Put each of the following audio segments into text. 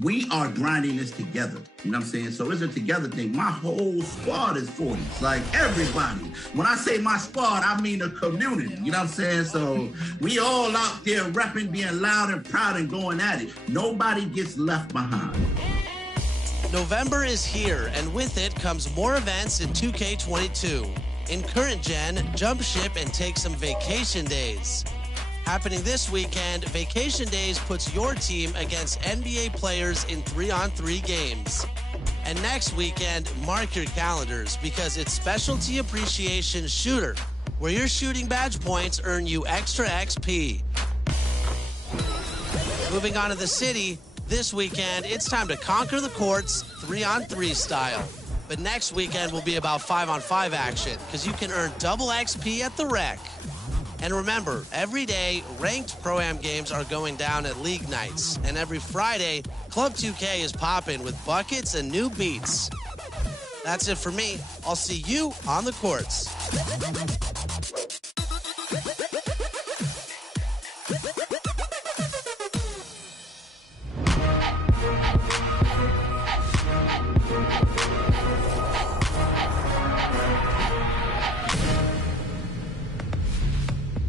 we are grinding this together. You know what I'm saying? So it's a together thing. My whole squad is 40s. Like everybody. When I say my squad, I mean the community. You know what I'm saying? So we all out there repping, being loud and proud and going at it. Nobody gets left behind. November is here, and with it comes more events in 2K22. In current gen, jump ship and take some vacation days. Happening this weekend, Vacation Days puts your team against NBA players in 3-on-3 games. And next weekend, mark your calendars because it's Specialty Appreciation Shooter, where your shooting badge points earn you extra XP. Moving on to the city, this weekend, it's time to conquer the courts 3-on-3 style. But next weekend will be about 5-on-5 action because you can earn double XP at the Rec. And remember, every day, ranked Pro-Am games are going down at League nights. And every Friday, Club 2K is popping with buckets and new beats. That's it for me. I'll see you on the courts.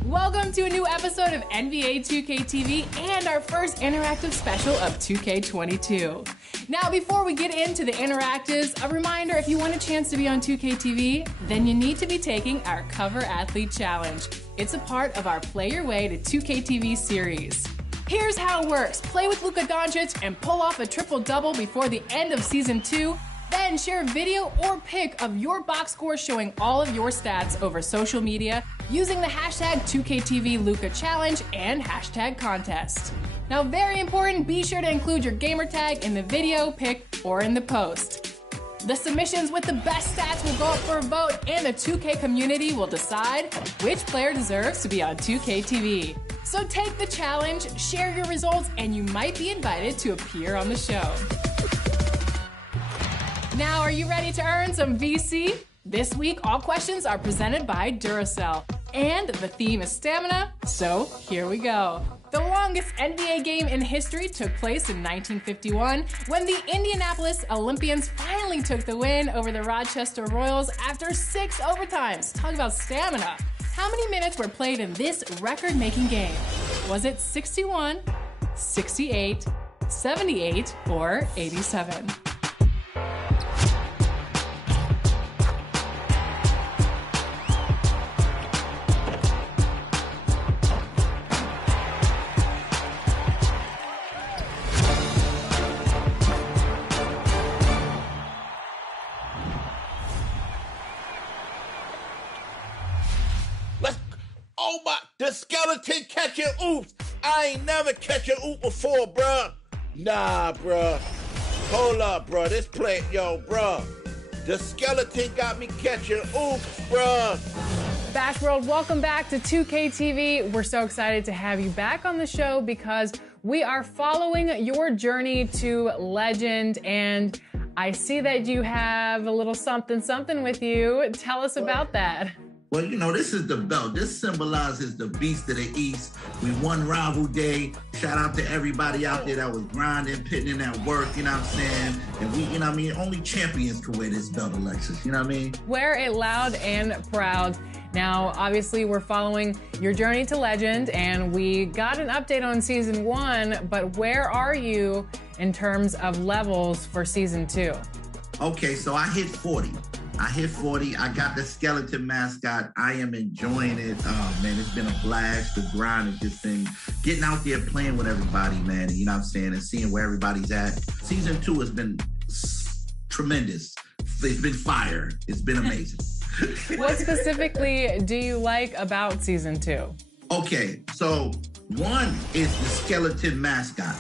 Welcome to a new episode of NBA 2K TV and our first interactive special of 2K22. Now, before we get into the interactives, a reminder, if you want a chance to be on 2K TV, then you need to be taking our Cover Athlete Challenge. It's a part of our Play Your Way to 2K TV series. Here's how it works. Play with Luka Doncic and pull off a triple-double before the end of Season 2. Then share a video or pic of your box score showing all of your stats over social media using the hashtag 2KTVLuka Challenge and hashtag contest. Now, very important, be sure to include your gamer tag in the video, pic, or in the post. The submissions with the best stats will go up for a vote, and the 2K community will decide which player deserves to be on 2K TV. So take the challenge, share your results, and you might be invited to appear on the show. Now, are you ready to earn some VC? This week, all questions are presented by Duracell, and the theme is stamina, so here we go. The longest NBA game in history took place in 1951 when the Indianapolis Olympians finally took the win over the Rochester Royals after 6 overtimes. Talk about stamina. How many minutes were played in this record-making game? Was it 61, 68, 78, or 87? The skeleton catching oops. I ain't never catch an oop before, bruh. Nah, bruh. Hold up, bruh. This play, yo, bruh. The skeleton got me catching oops, bruh. Bash World, welcome back to 2K TV. We're so excited to have you back on the show because we are following your journey to legend, and I see that you have a little something with you. Tell us about that. Well, you know, this is the belt. This symbolizes the beast of the East. We won Rival Day. Shout out to everybody out there that was grinding, putting in that work, you know what I'm saying? And we, you know what I mean? Only champions can wear this belt, Alexis, you know what I mean? Wear it loud and proud. Now, obviously, we're following your journey to legend, and we got an update on Season 1, but where are you in terms of levels for Season 2? Okay, so I hit 40. I got the skeleton mascot. I am enjoying it. Oh, man, it's been a blast to grind at this thing. Getting out there playing with everybody, man, and you know what I'm saying, and seeing where everybody's at. Season 2 has been tremendous. It's been fire. It's been amazing. What specifically do you like about Season 2? Okay, so one is the skeleton mascot.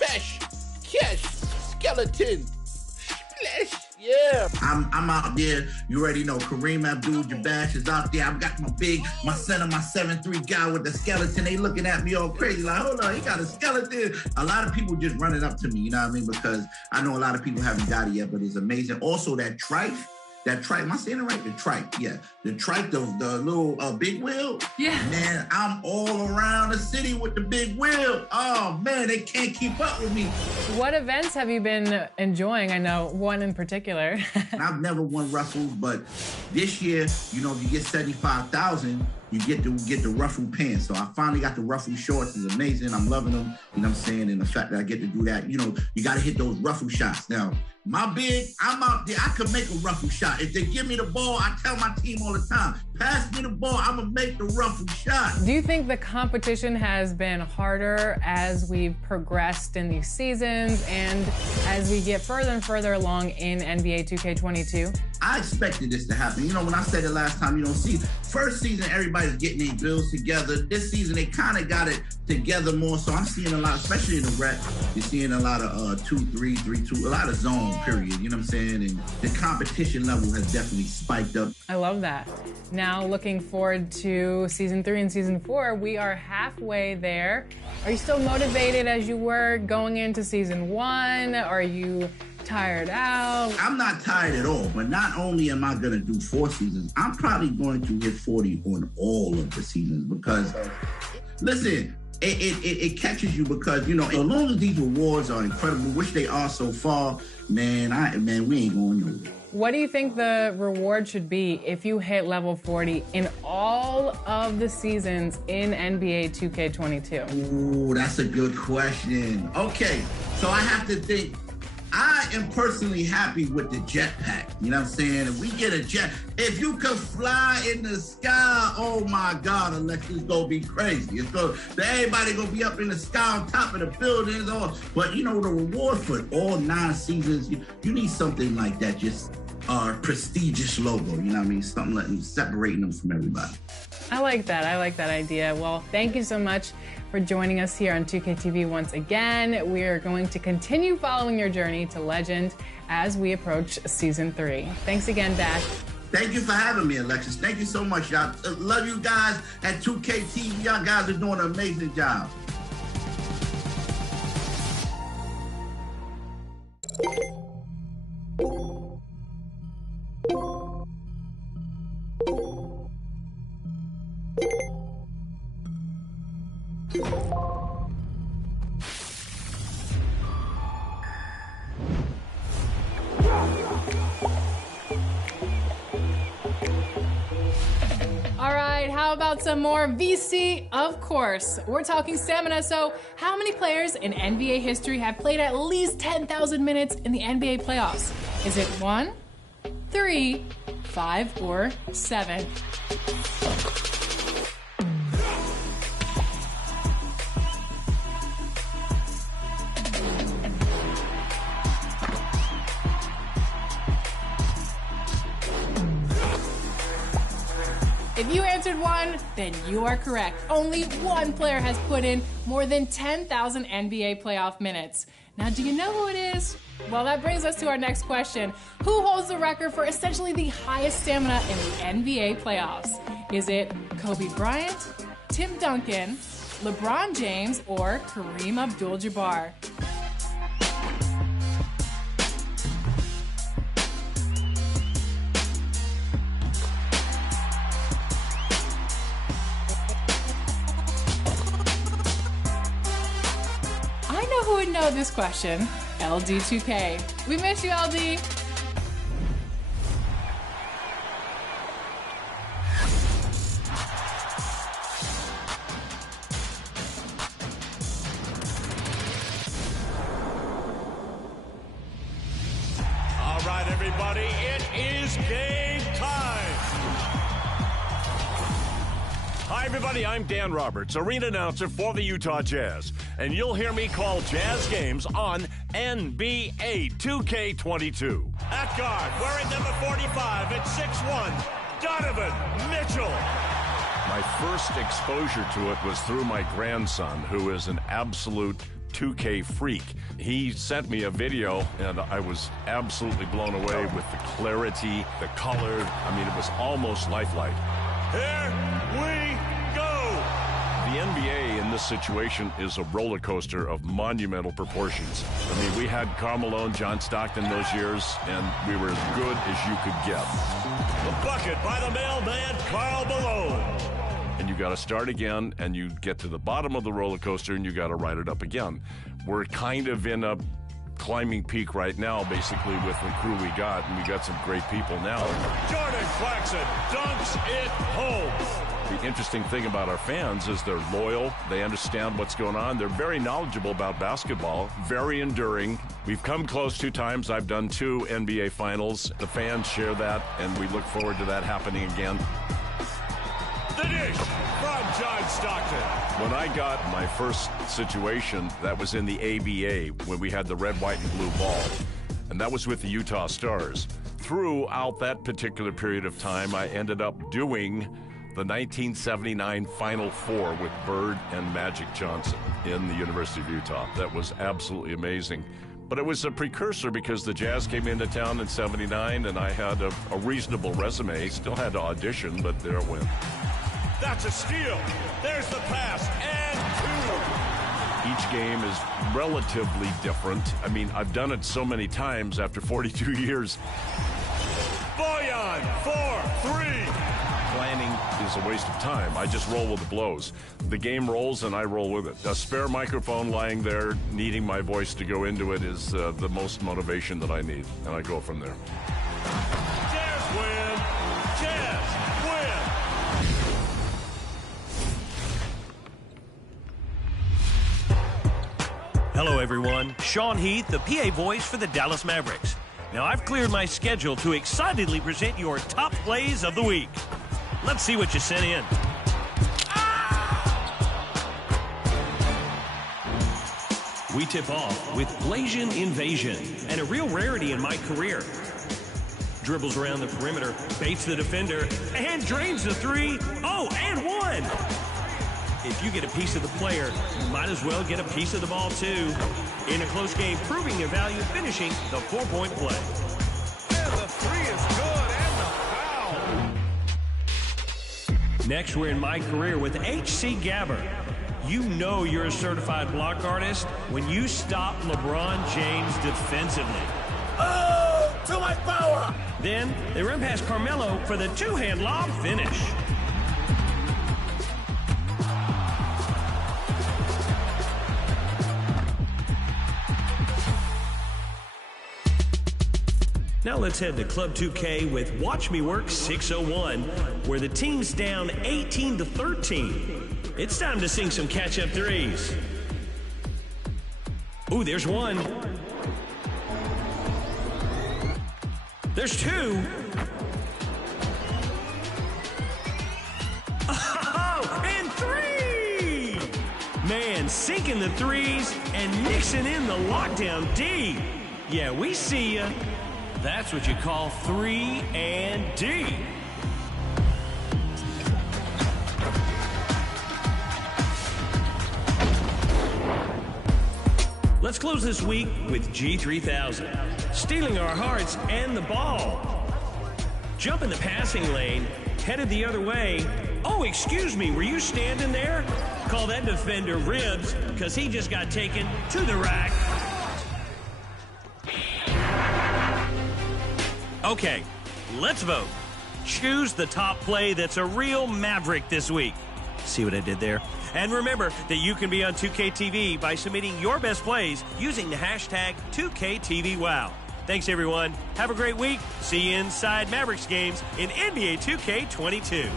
Bash, cash, skeleton, splash. Yeah. I'm out there. You already know Kareem Abdul-Jabbar is out there. I've got my center, my 7'3" guy with the skeleton. They looking at me all crazy like, hold on, he got a skeleton. A lot of people just running up to me, you know what I mean? Because I know a lot of people haven't got it yet, but it's amazing. Also, that trike that trike. Am I saying it right? The trike, yeah. The trike, the little big wheel. Yeah. Man, I'm all around the city with the big wheel. Oh, man, they can't keep up with me. What events have you been enjoying? I know one in particular. I've never won ruffles, but this year, you know, if you get 75,000, you get the ruffle pants. So I finally got the ruffle shorts. It's amazing. I'm loving them. You know what I'm saying? And the fact that I get to do that, you know, you got to hit those ruffle shots. Now, I'm out there. I could make a ruffle shot. If they give me the ball, I tell my team all the time, pass me the ball, I'm going to make the ruffle shot. Do you think the competition has been harder as we've progressed in these seasons and as we get further and further along in NBA 2K22? I expected this to happen. You know, when I said it last time, you know, see, first season, everybody's getting their bills together. This season, they kind of got it together more. So I'm seeing a lot, especially in the rec, you're seeing a lot of 2-3, 3-2, a lot of zone, period. You know what I'm saying? And the competition level has definitely spiked up. I love that. Now looking forward to season 3 and season 4. We are halfway there. Are you still motivated as you were going into season 1? Are you tired out? I'm not tired at all, but not only am I going to do 4 seasons, I'm probably going to hit 40 on all of the seasons because, listen, it catches you because, you know, as long as these rewards are incredible, which they are so far, man, we ain't going nowhere. What do you think the reward should be if you hit level 40 in all of the seasons in NBA 2K22? Ooh, that's a good question. Okay, so I have to think. I am personally happy with the jetpack. You know what I'm saying? If we get a jet, if you could fly in the sky, oh my God, Alexis, gonna be crazy. Everybody gonna be up in the sky on top of the buildings. But you know, the reward for all 9 seasons, you need something like that, just prestigious logo. You know what I mean? Something separating them from everybody. I like that. I like that idea. Well, thank you so much for joining us here on 2KTV once again. We are going to continue following your journey to legend as we approach season 3. Thanks again, Dash. Thank you for having me, Alexis. Thank you so much, y'all. Love you guys at 2KTV. Y'all guys are doing an amazing job. All right, how about some more VC? Of course. We're talking stamina, so how many players in NBA history have played at least 10,000 minutes in the NBA playoffs? Is it 1, 3, 5, or 7? If you answered 1, then you are correct. Only 1 player has put in more than 10,000 NBA playoff minutes. Now, do you know who it is? Well, that brings us to our next question. Who holds the record for essentially the highest stamina in the NBA playoffs? Is it Kobe Bryant, Tim Duncan, LeBron James, or Kareem Abdul-Jabbar? Who would know this question? LD2K. We miss you, LD. All right, everybody, it is game time. Hi, everybody, I'm Dan Roberts, arena announcer for the Utah Jazz, and you'll hear me call Jazz games on NBA 2K22. At guard, wearing number 45 at 6'1", Donovan Mitchell. My first exposure to it was through my grandson, who is an absolute 2K freak. He sent me a video, and I was absolutely blown away with the clarity, the color. I mean, it was almost lifelike. Here we go! The NBA in this situation is a roller coaster of monumental proportions. I mean, we had Karl Malone, John Stockton those years, and we were as good as you could get. The bucket by the mailman, Karl Malone. And you got to start again, and you get to the bottom of the roller coaster, and you got to ride it up again. We're kind of in a climbing peak right now, basically, with the crew we got, and we got some great people now. Jordan Clarkson dunks it home. The interesting thing about our fans is they're loyal, they understand what's going on, they're very knowledgeable about basketball, very enduring. We've come close 2 times. I've done 2 NBA Finals. The fans share that, and we look forward to that happening again. The dish from John Stockton. When I got my first situation, that was in the ABA, when we had the red, white, and blue ball, and that was with the Utah Stars. Throughout that particular period of time, I ended up doing the 1979 Final Four with Bird and Magic Johnson in the University of Utah. That was absolutely amazing. But it was a precursor because the Jazz came into town in '79, and I had a reasonable resume. Still had to audition, but there it went. That's a steal. There's the pass, and 2. Each game is relatively different. I mean, I've done it so many times after 42 years. Boyan for 3. Planning is a waste of time. I just roll with the blows. The game rolls and I roll with it. A spare microphone lying there needing my voice to go into it is the most motivation that I need, and I go from there. Jazz win. Jazz win. Hello, everyone. Sean Heath, the PA voice for the Dallas Mavericks. Now, I've cleared my schedule to excitedly present your top plays of the week. Let's see what you sent in. We tip off with Blasian Invasion, and a real rarity in my career. Dribbles around the perimeter, baits the defender, and drains the 3. Oh, and 1! If you get a piece of the player, you might as well get a piece of the ball, too. In a close game, proving your value, finishing the 4-point play. And the 3 is good, and the foul. Next, we're in my career with H.C. Gabber. You know you're a certified block artist when you stop LeBron James defensively. Oh, to my power! Then, they run past Carmelo for the 2-hand lob finish. Now let's head to Club 2K with Watch Me Work 601, where the team's down 18-13. It's time to sing some catch-up threes. Ooh, there's 1. There's 2. Oh, and 3! Man, sinking the threes and mixing in the lockdown D. Yeah, we see ya. That's what you call 3 and D. Let's close this week with G3000, stealing our hearts and the ball. Jump in the passing lane, headed the other way. Oh, excuse me, were you standing there? Call that defender ribs, because he just got taken to the rack. Okay, let's vote. Choose the top play that's a real Maverick this week. See what I did there? And remember that you can be on 2KTV by submitting your best plays using the hashtag 2KTVWow. Thanks, everyone. Have a great week. See you inside Mavericks games in NBA 2K22.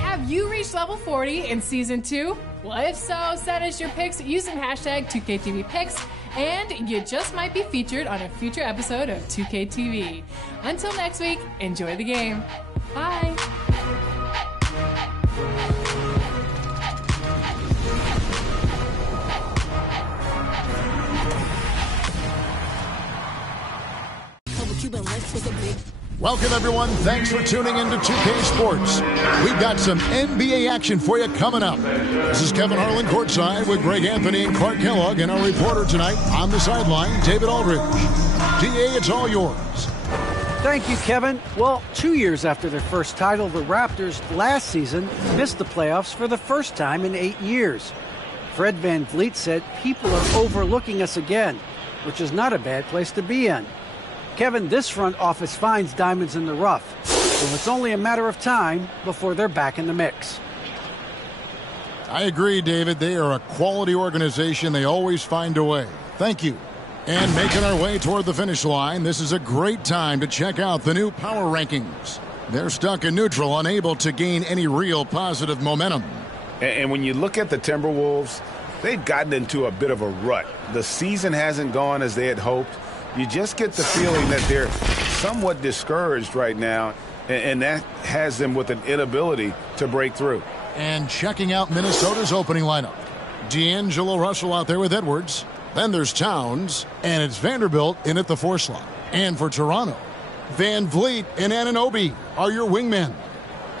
Have you reached level 40 in Season 2? Well, if so, send us your picks using hashtag 2KTVPicks, and you just might be featured on a future episode of 2KTV. Until next week, enjoy the game. Bye. Welcome, everyone. Thanks for tuning in to 2K Sports. We've got some NBA action for you coming up. This is Kevin Harlan courtside with Greg Anthony and Clark Kellogg, and our reporter tonight on the sideline, David Aldridge. DA, it's all yours. Thank you, Kevin. Well, 2 years after their first title, the Raptors last season missed the playoffs for the first time in 8 years. Fred VanVleet said people are overlooking us again, which is not a bad place to be in. Kevin, this front office finds diamonds in the rough, so it's only a matter of time before they're back in the mix. I agree, David. They are a quality organization. They always find a way. Thank you. And making our way toward the finish line, this is a great time to check out the new power rankings. They're stuck in neutral, unable to gain any real positive momentum. And when you look at the Timberwolves, they've gotten into a bit of a rut. The season hasn't gone as they had hoped. You just get the feeling that they're somewhat discouraged right now, and that has them with an inability to break through. And checking out Minnesota's opening lineup. D'Angelo Russell out there with Edwards. Then there's Towns, and it's Vanderbilt in at the 4 slot. And for Toronto, VanVleet and Anunoby are your wingmen.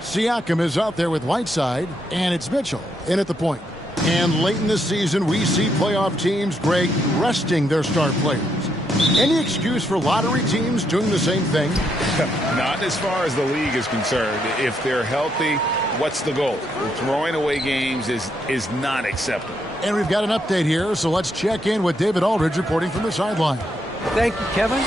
Siakam is out there with Whiteside, and it's Mitchell in at the point. And late in the season, we see playoff teams, Greg, resting their star players. Any excuse for lottery teams doing the same thing? Not as far as the league is concerned. If they're healthy, what's the goal? Throwing away games is not acceptable. And we've got an update here, so let's check in with David Aldridge reporting from the sideline. Thank you, Kevin.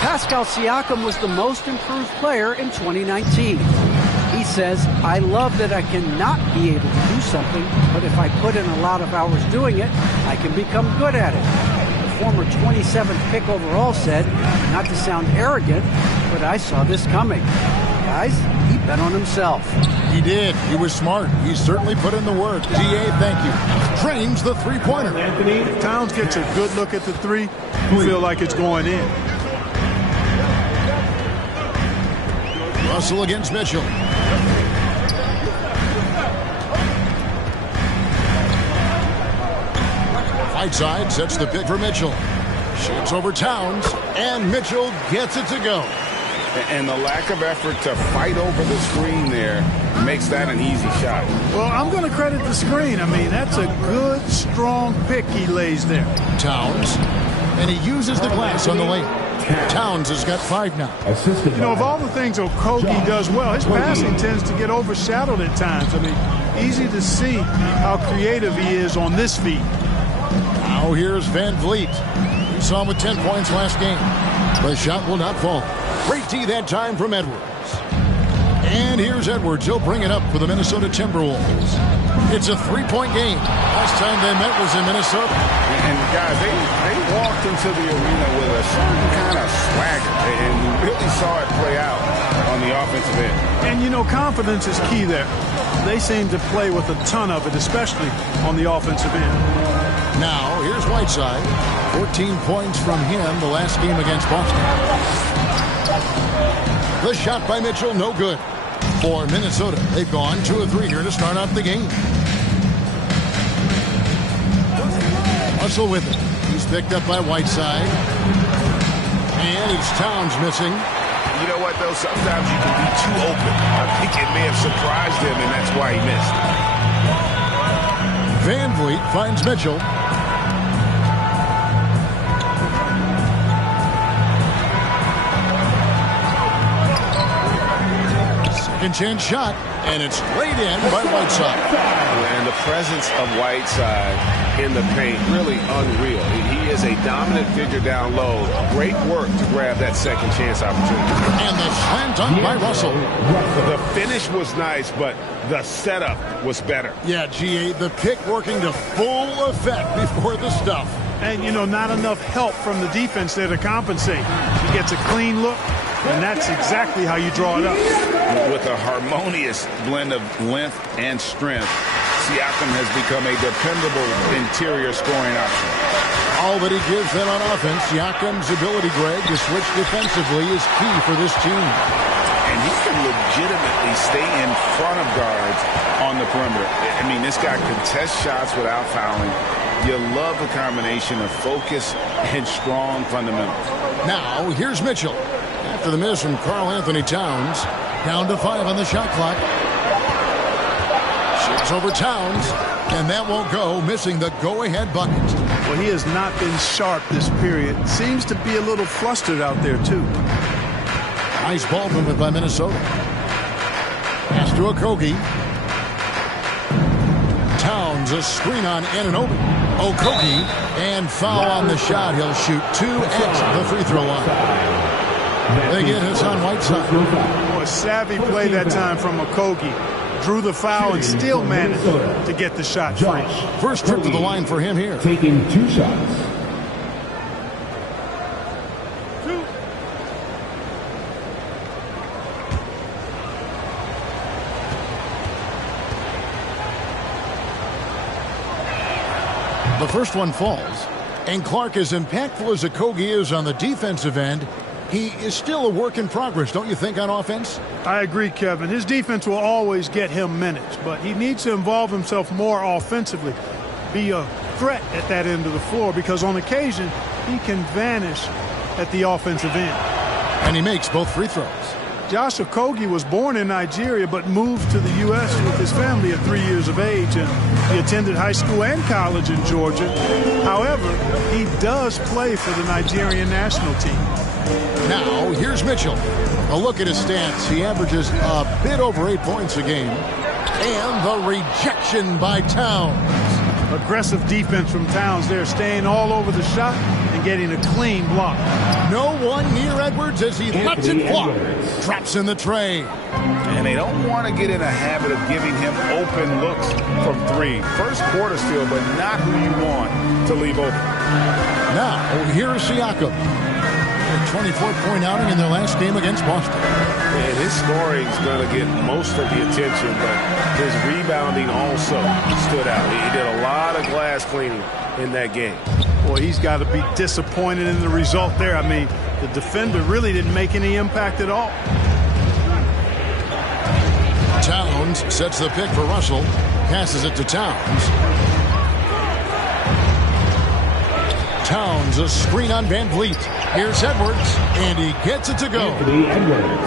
Pascal Siakam was the most improved player in 2019. He says, I love that I cannot be able to do something, but if I put in a lot of hours doing it, I can become good at it. The former 27th pick overall said, not to sound arrogant, but I saw this coming. Guys, he bet on himself. He did. He was smart. He certainly put in the work. DA, thank you. Trains the three-pointer. Anthony, if Towns gets a good look at the three, you feel like it's going in. Russell against Mitchell. Whiteside sets the pick for Mitchell. Shoots over Towns, and Mitchell gets it to go. And the lack of effort to fight over the screen there makes that an easy shot. Well, I'm going to credit the screen. I mean, that's a good, strong pick he lays there. Towns, and he uses the glass on the lane. Towns has got 5 now. You know, of all the things Okogie does well, his passing tends to get overshadowed at times. I mean, easy to see how creative he is on this feed. Now here's VanVleet. We saw him with 10 points last game. The shot will not fall. Great D that time from Edwards. And here's Edwards. He'll bring it up for the Minnesota Timberwolves. It's a 3-point game. Last time they met was in Minnesota. And guys, they walked into the arena with a certain kind of swagger. And we really saw it play out on the offensive end. And, you know, confidence is key there. They seem to play with a ton of it, especially on the offensive end. Now, here's Whiteside. 14 points from him the last game against Boston. The shot by Mitchell, no good. For Minnesota, they've gone 2 of 3 here to start off the game. Russell with it. He's picked up by Whiteside. And it's Towns missing. You know what, though? Sometimes you can be too open. I think it may have surprised him, and that's why he missed. VanVleet finds Mitchell. Second chance shot, and it's laid in by Whiteside. And the presence of Whiteside in the paint, really unreal. He is a dominant figure down low. Great work to grab that second chance opportunity. And the slam dunk by Russell. The finish was nice, but the setup was better. Yeah, GA, the pick working to full effect before the stuff. And, you know, not enough help from the defense there to compensate. He gets a clean look, and that's exactly how you draw it up. With a harmonious blend of length and strength, Siakam has become a dependable interior scoring option. All that he gives them on offense, Siakam's ability, Greg, to switch defensively is key for this team. And he can legitimately stay in front of guards on the perimeter. I mean, this guy contests shots without fouling. You love the combination of focus and strong fundamentals. Now, here's Mitchell. After the miss from Karl Anthony Towns, down to 5 on the shot clock. Shoots over Towns, and that won't go, missing the go-ahead bucket. Well, he has not been sharp this period. Seems to be a little flustered out there, too. Nice ball movement by Minnesota. Pass to Okogie. Towns, a screen on Anunoby. Okogie, and foul on the shot. He'll shoot 2 at the free throw line. They get Hassan Whiteside. A savvy play that time from Okogie. Drew the foul and still managed to get the shot free. First trip to the line for him here. Taking 2 shots. The first one falls. And Clark, as impactful as Okogie is on the defensive end, he is still a work in progress, don't you think, on offense? I agree, Kevin. His defense will always get him minutes, but he needs to involve himself more offensively, be a threat at that end of the floor, because on occasion, he can vanish at the offensive end. And he makes both free throws. Josh Okogie was born in Nigeria, but moved to the U.S. with his family at 3 years of age, and he attended high school and college in Georgia. However, he does play for the Nigerian national team. Now, here's Mitchell. A look at his stats. He averages a bit over 8 points a game. And the rejection by Towns. Aggressive defense from Towns there, staying all over the shot and getting a clean block. No one near Edwards as he lets it fly. Drops in the tray. And they don't want to get in a habit of giving him open looks from 3. First quarter still, but not who you want to leave open. Now, here's Siakam. A 24-point outing in their last game against Boston. And his scoring is going to get most of the attention, but his rebounding also stood out. He did a lot of glass cleaning in that game. Boy, he's got to be disappointed in the result there. I mean, the defender really didn't make any impact at all. Towns sets the pick for Russell. Passes it to Towns. Towns, a screen on Van Vliet. Here's Edwards, and he gets it to go.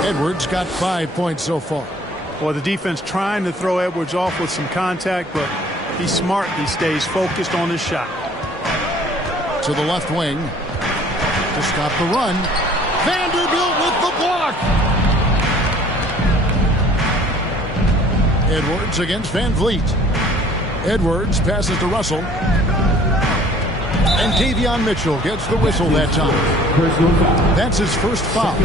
Edwards got 5 points so far. Well, the defense trying to throw Edwards off with some contact, but he's smart. He stays focused on his shot. To the left wing to stop the run. Vanderbilt with the block. Edwards against Van Vliet. Edwards passes to Russell. And Davion Mitchell gets the whistle that time. That's his first foul.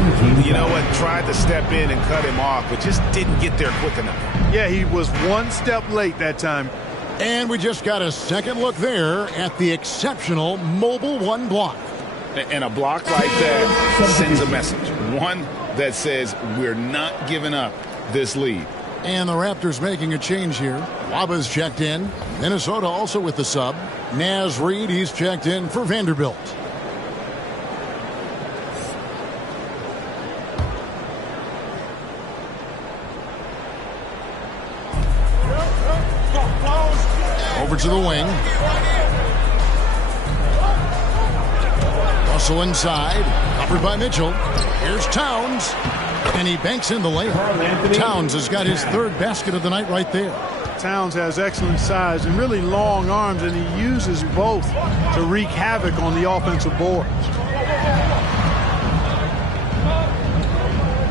You know what? Tried to step in and cut him off, but just didn't get there quick enough. Yeah, he was one step late that time. And we just got a second look there at the exceptional mobile 1 block. And a block like that sends a message. One that says we're not giving up this lead. And the Raptors making a change here. Waba's checked in. Minnesota also with the sub. Naz Reid, he's checked in for Vanderbilt. Over to the wing. Russell inside. Covered by Mitchell. Here's Towns. And he banks in the layup. Towns has got his 3rd basket of the night right there. Towns has excellent size and really long arms, and he uses both to wreak havoc on the offensive boards.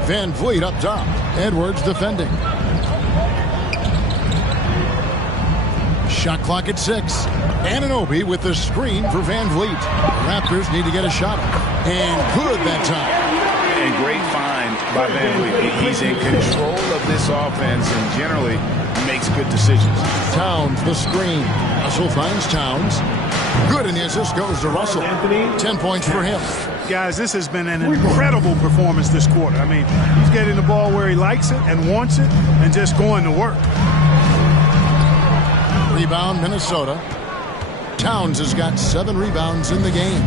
Van Vliet up top. Edwards defending. Shot clock at 6. Anunoby with the screen for Van Vliet. The Raptors need to get a shot off. And good that time. And great find by Van Vliet. He's in control of this offense and generally makes good decisions. Towns, the screen. Russell finds Towns. Good, and the assist goes to Russell. 10 points for him. Guys, this has been an incredible performance this quarter. I mean, he's getting the ball where he likes it and wants it and just going to work. Rebound, Minnesota. Towns has got 7 rebounds in the game.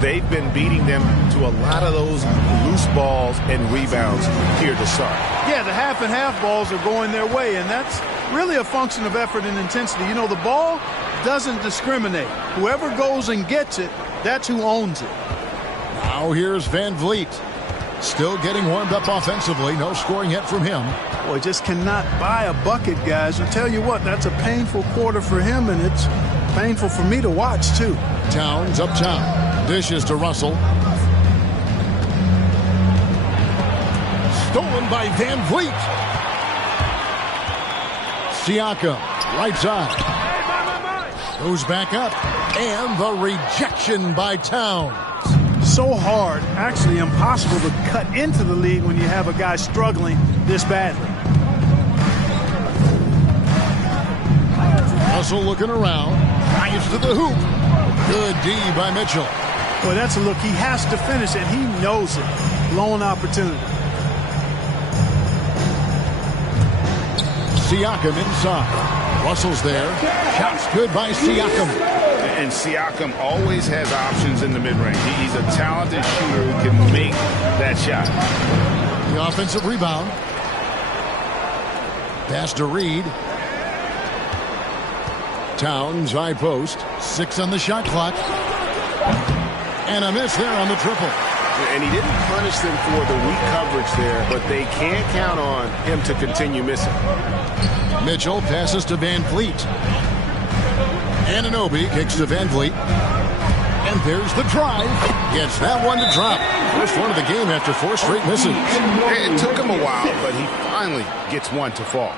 They've been beating them to a lot of those loose balls and rebounds here to start. Yeah, the half and half balls are going their way, and that's really a function of effort and intensity. You know, the ball doesn't discriminate. Whoever goes and gets it, that's who owns it. Now here's Van Vliet. Still getting warmed up offensively. No scoring yet from him. Boy, just cannot buy a bucket, guys. I tell you what, that's a painful quarter for him, and it's painful for me to watch, too. Towns up top. Dishes to Russell. Stolen by Van Vliet. Siakam, right side. Goes back up. And the rejection by Towns. So hard, actually impossible to cut into the lead when you have a guy struggling this badly. Russell looking around. Drives to the hoop. Good D by Mitchell. Boy, that's a look. He has to finish, and he knows it. Lone opportunity. Siakam inside. Russell's there. Shots good by Siakam. And Siakam always has options in the mid-range. He's a talented shooter who can make that shot. The offensive rebound. Pass to Reed. Towns, high post. 6 on the shot clock. And a miss there on the triple. And he didn't punish them for the weak coverage there, but they can't count on him to continue missing. Mitchell passes to Van Vliet. Anunoby kicks to Van Vliet. And there's the drive. Gets that one to drop. First one of the game after 4 straight misses. It took him a while, but he finally gets one to fall.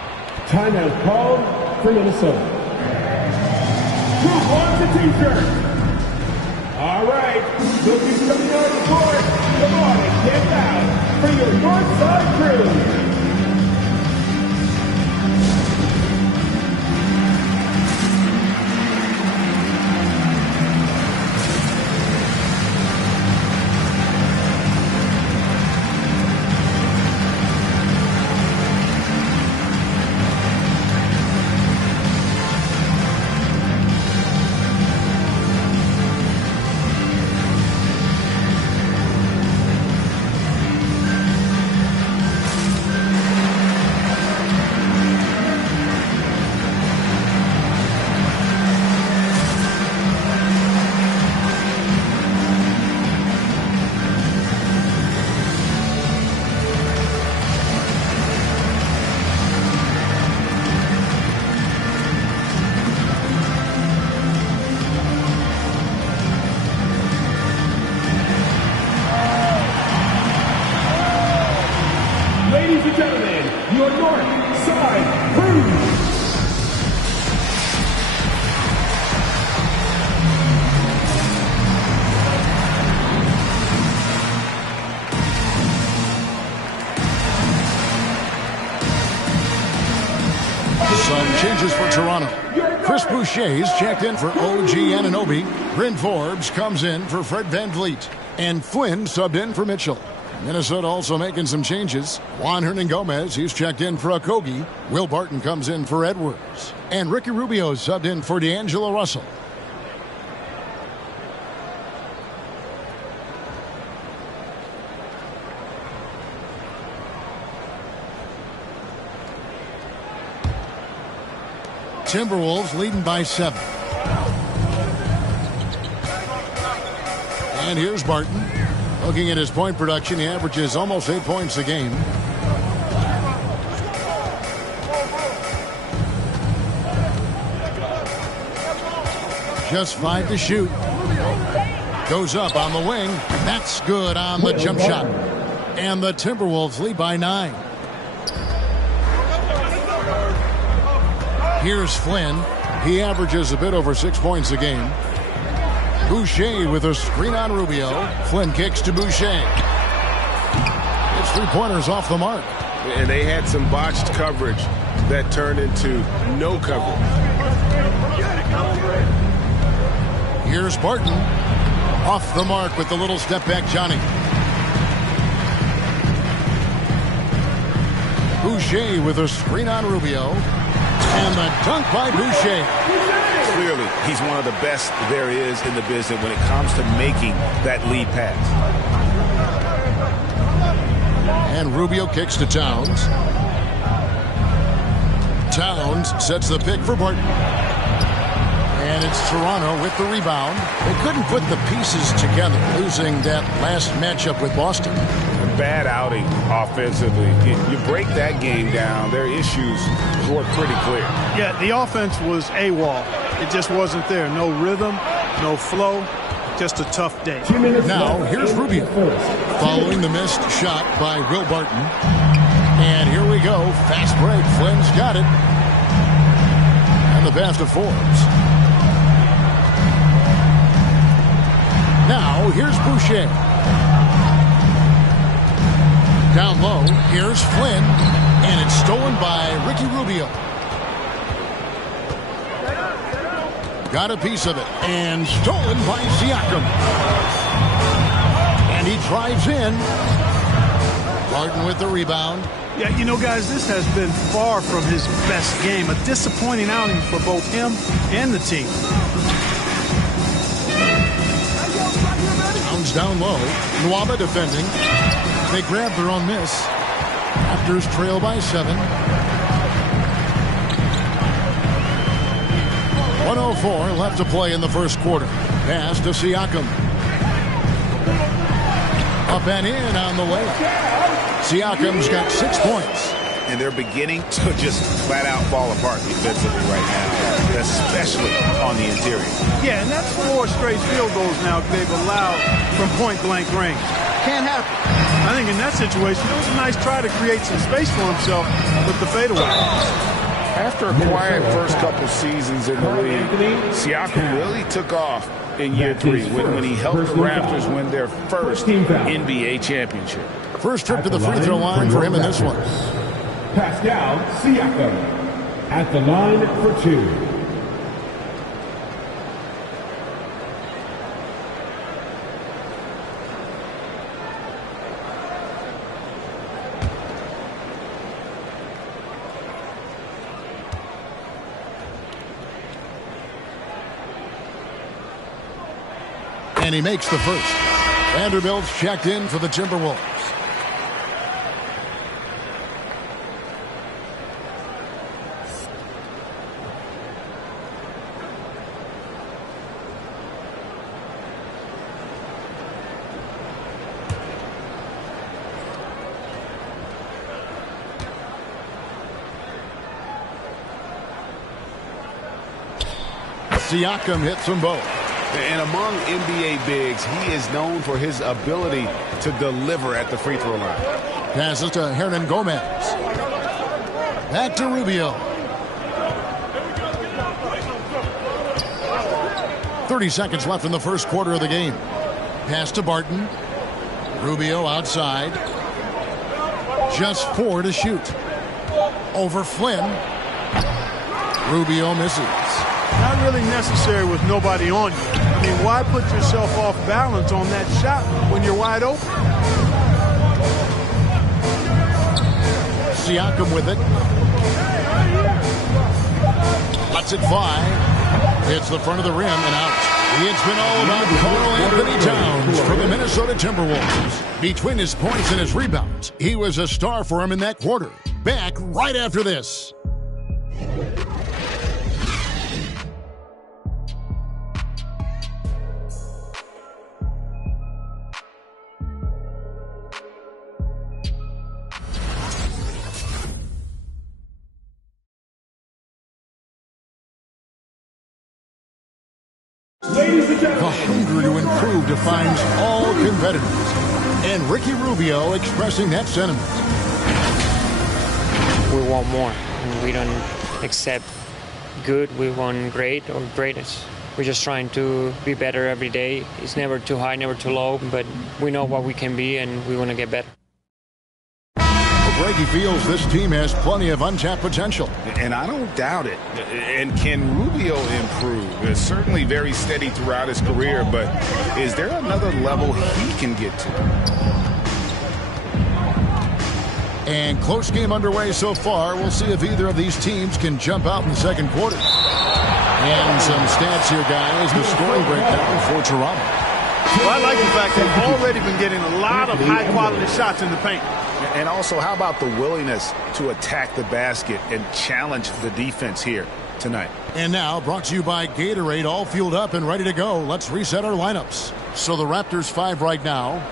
Timeout called for Minnesota. Who wants a t-shirt? All right, looking coming on the court. Come on and get out for your Northside crew. Ladies and gentlemen, your North Side Crew. Some changes for Toronto. Chris Boucher's checked in for OG Anunoby. Bryn Forbes comes in for Fred Van Vliet. And Flynn subbed in for Mitchell. Minnesota also making some changes. Juan Hernan-Gomez, he's checked in for Okogie. Will Barton comes in for Edwards. And Ricky Rubio subbed in for D'Angelo Russell. Timberwolves leading by 7. And here's Barton. Looking at his point production, he averages almost 8 points a game. Just 5 to shoot. Goes up on the wing. That's good on the jump shot. And the Timberwolves lead by 9. Here's Flynn. He averages a bit over 6 points a game. Boucher with a screen on Rubio. Flynn kicks to Boucher. It's 3-pointers off the mark. And they had some botched coverage that turned into no coverage. Here's Barton. Off the mark with the little step back Johnny. Boucher with a screen on Rubio. And the dunk by Boucher. Clearly, he's one of the best there is in the business when it comes to making that lead pass. And Rubio kicks to Towns. Towns sets the pick for Barton. And it's Toronto with the rebound. They couldn't put the pieces together, losing that last matchup with Boston. bad outing offensively. You break that game down, their issues were pretty clear. Yeah, the offense was AWOL. It just wasn't there. No rhythm, no flow, just a tough day. Now, here's Rubio. Following the missed shot by Will Barton. And here we go. Fast break. Flynn's got it. And the pass to Forbes. Now, here's Boucher. Down low, here's Flynn. And it's stolen by Ricky Rubio. Got a piece of it. And stolen by Siakam. And he drives in. Barton with the rebound. Yeah, you know, guys, this has been far from his best game. A disappointing outing for both him and the team. Downs down low. Nwaba defending. They grab their own miss. Raptors trail by 7. 1:04 left to play in the first quarter. Pass to Siakam. Up and in on the way. Siakam's got 6 points. And they're beginning to just flat out fall apart defensively right now, especially on the interior. Yeah, and that's 4 straight field goals now they've allowed from point-blank range. Can't happen. I think in that situation, it was a nice try to create some space for himself with the fadeaway. After a quiet first couple seasons in the league, Siakam really took off in year 3 when he helped the Raptors win their first NBA championship. First trip to the free throw line for him in this one. Pascal Siakam at the line for 2. And he makes the first. Vanderbilt's checked in for the Timberwolves. Siakam hits them both. And among NBA bigs, he is known for his ability to deliver at the free throw line. Passes to Hernan Gomez. Back to Rubio. 30 seconds left in the first quarter of the game. Pass to Barton. Rubio outside. Just 4 to shoot. Over Flynn. Rubio misses. Not really necessary with nobody on you. I mean, why put yourself off balance on that shot when you're wide open? Siakam with it. Lets it fly. Hits the front of the rim and out. It's been all about Karl Anthony Towns for the Minnesota Timberwolves. Between his points and his rebounds, he was a star for him in that quarter. Back right after this. The hunger to improve defines all competitors. And Ricky Rubio expressing that sentiment. We want more. We don't accept good. We want great or greatest. We're just trying to be better every day. It's never too high, never too low, but we know what we can be and we want to get better. Greggy feels this team has plenty of untapped potential. And I don't doubt it. And can Rubio improve? It's certainly very steady throughout his career, but is there another level he can get to? And close game underway so far. We'll see if either of these teams can jump out in the second quarter. And some stats here, guys. The scoring breakdown for Toronto. Well, I like the fact they've already been getting a lot of high-quality shots in the paint. And also, how about the willingness to attack the basket and challenge the defense here tonight? And now, brought to you by Gatorade, all fueled up and ready to go. Let's reset our lineups. So the Raptors 5 right now.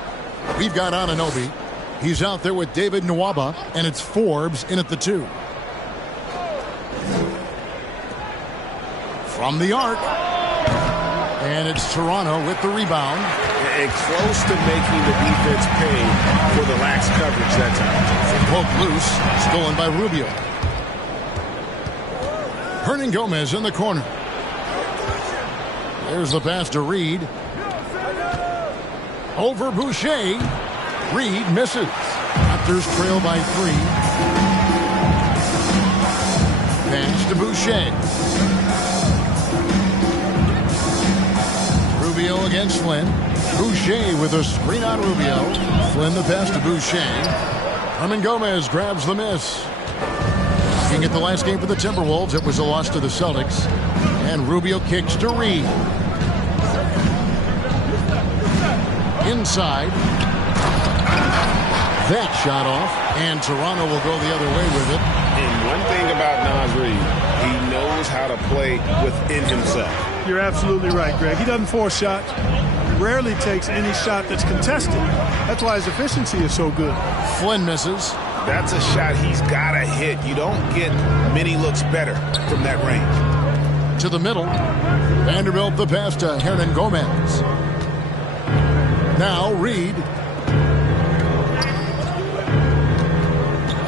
We've got Anunoby, He's out there with David Nwaba, and it's Forbes in at the 2. From the arc. And it's Toronto with the rebound. And close to making the defense pay for the lax coverage that time. Poke loose. Stolen by Rubio. Hernan Gomez in the corner. There's the pass to Reed. Over Boucher. Reed misses. Raptors trail by 3. Pass to Boucher. Rubio against Flynn. Boucher with a screen on Rubio. Flynn the pass to Boucher. Hernan Gomez grabs the miss. Looking at the last game for the Timberwolves, it was a loss to the Celtics. And Rubio kicks to Reed. Inside. That shot off, and Toronto will go the other way with it. And one thing about Naz Reid, he knows how to play within himself. You're absolutely right, Greg. He doesn't force shots. Rarely takes any shot that's contested. That's why his efficiency is so good. Flynn misses. That's a shot he's got to hit. You don't get many looks better from that range. To the middle. Vanderbilt the pass to Hernan Gomez. Now Reed.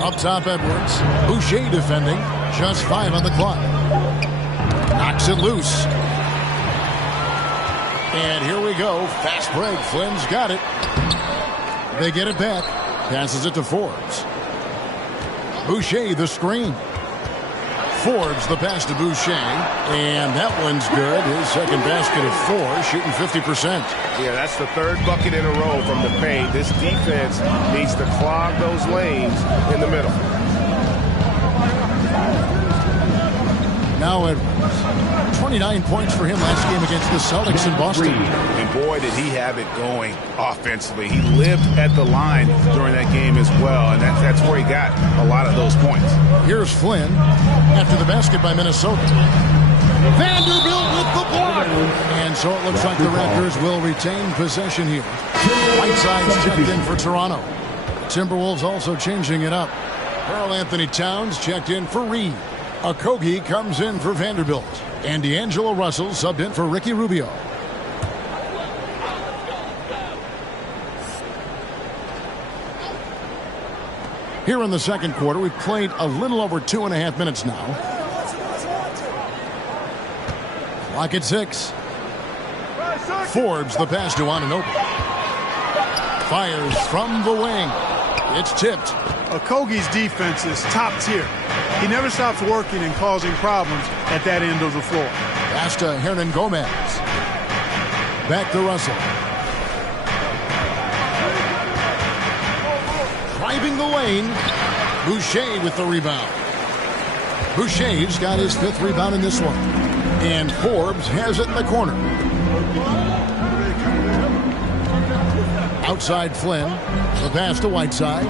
Up top Edwards. Boucher defending. Just 5 on the clock. Knocks it loose. And here we go. Fast break. Flynn's got it. They get it back. Passes it to Forbes. Boucher the screen. Forbes the pass to Boucher. And that one's good. His second basket of 4, shooting 50%. Yeah, that's the 3rd bucket in a row from the paint. This defense needs to clog those lanes in the middle. Now Edwards. 29 points for him last game against the Celtics in Boston. And boy, did he have it going offensively. He lived at the line during that game as well, and that's where he got a lot of those points. Here's Flynn after the basket by Minnesota. Vanderbilt with the block. And so it looks like the Raptors will retain possession here. Whiteside's checked in for Toronto. Timberwolves also changing it up. Karl Anthony Towns checked in for Reed. Okogie comes in for Vanderbilt. And D'Angelo Russell subbed in for Ricky Rubio. Here in the second quarter, we've played a little over 2.5 minutes now. Clock at 6. Forbes the pass to Anunoby. Fires from the wing. It's tipped. Okogie's defense is top tier. He never stops working and causing problems at that end of the floor. Pass to Hernan Gomez. Back to Russell. Driving the lane. Boucher with the rebound. Boucher's got his 5th rebound in this one. And Forbes has it in the corner. Outside Flynn. The pass to Whiteside.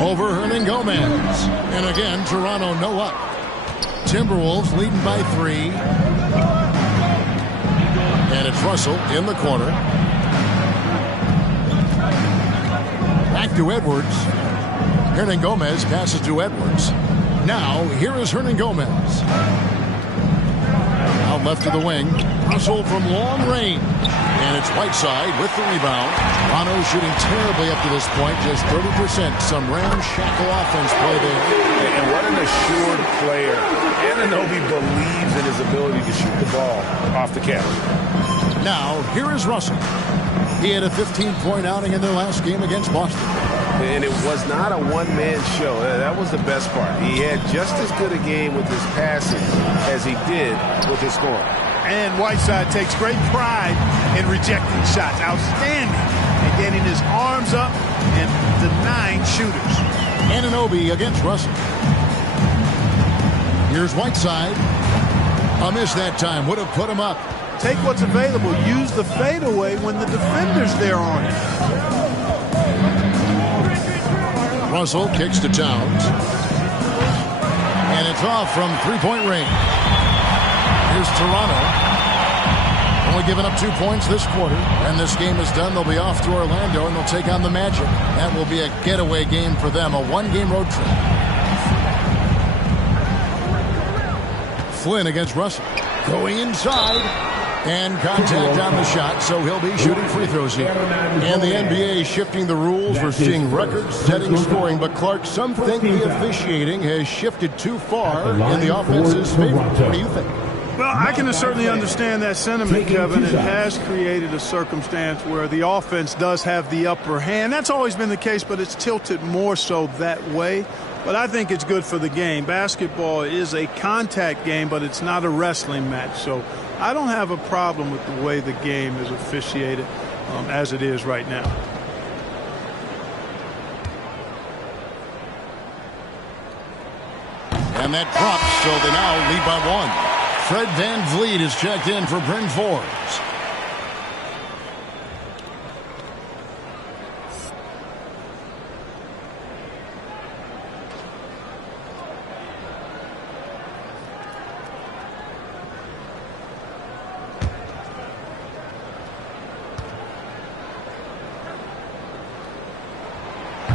Over Hernan Gomez. And again, Toronto no up. Timberwolves leading by 3. And it's Russell in the corner. Back to Edwards. Hernan Gomez passes to Edwards. Now, here is Hernan Gomez. Out left to the wing. Russell from long range. And it's Whiteside with the rebound. Toronto shooting terribly up to this point, just 30%. Some ramshackle offense play there. And what an assured player. Anunoby believes in his ability to shoot the ball off the cap. Now, here is Russell. He had a 15-point outing in their last game against Boston. And it was not a one-man show. That was the best part. He had just as good a game with his passing as he did with his scoring. And Whiteside takes great pride in rejecting shots. Outstanding at getting his arms up and denying shooters. Anunoby against Russell. Here's Whiteside. A miss that time. Would have put him up. Take what's available. Use the fadeaway when the defender's there on it. Russell kicks to Towns. And it's off from 3-point range. Here's Toronto. Only giving up 2 points this quarter. And this game is done. They'll be off to Orlando, and they'll take on the Magic. That will be a getaway game for them, a one-game road trip. Flynn against Russell. Going inside. And contact on the shot, so he'll be shooting free throws here. And the NBA is shifting the rules. We're seeing record-setting scoring, but Clark, some think the officiating has shifted too far in the offense's favor. What do you think? Well, I can certainly understand that sentiment, Kevin. It has created a circumstance where the offense does have the upper hand. That's always been the case, but it's tilted more so that way. But I think it's good for the game. Basketball is a contact game, but it's not a wrestling match. So I don't have a problem with the way the game is officiated as it is right now. And that drops, so they now lead by 1. Fred VanVleet is checked in for Bryn Forbes.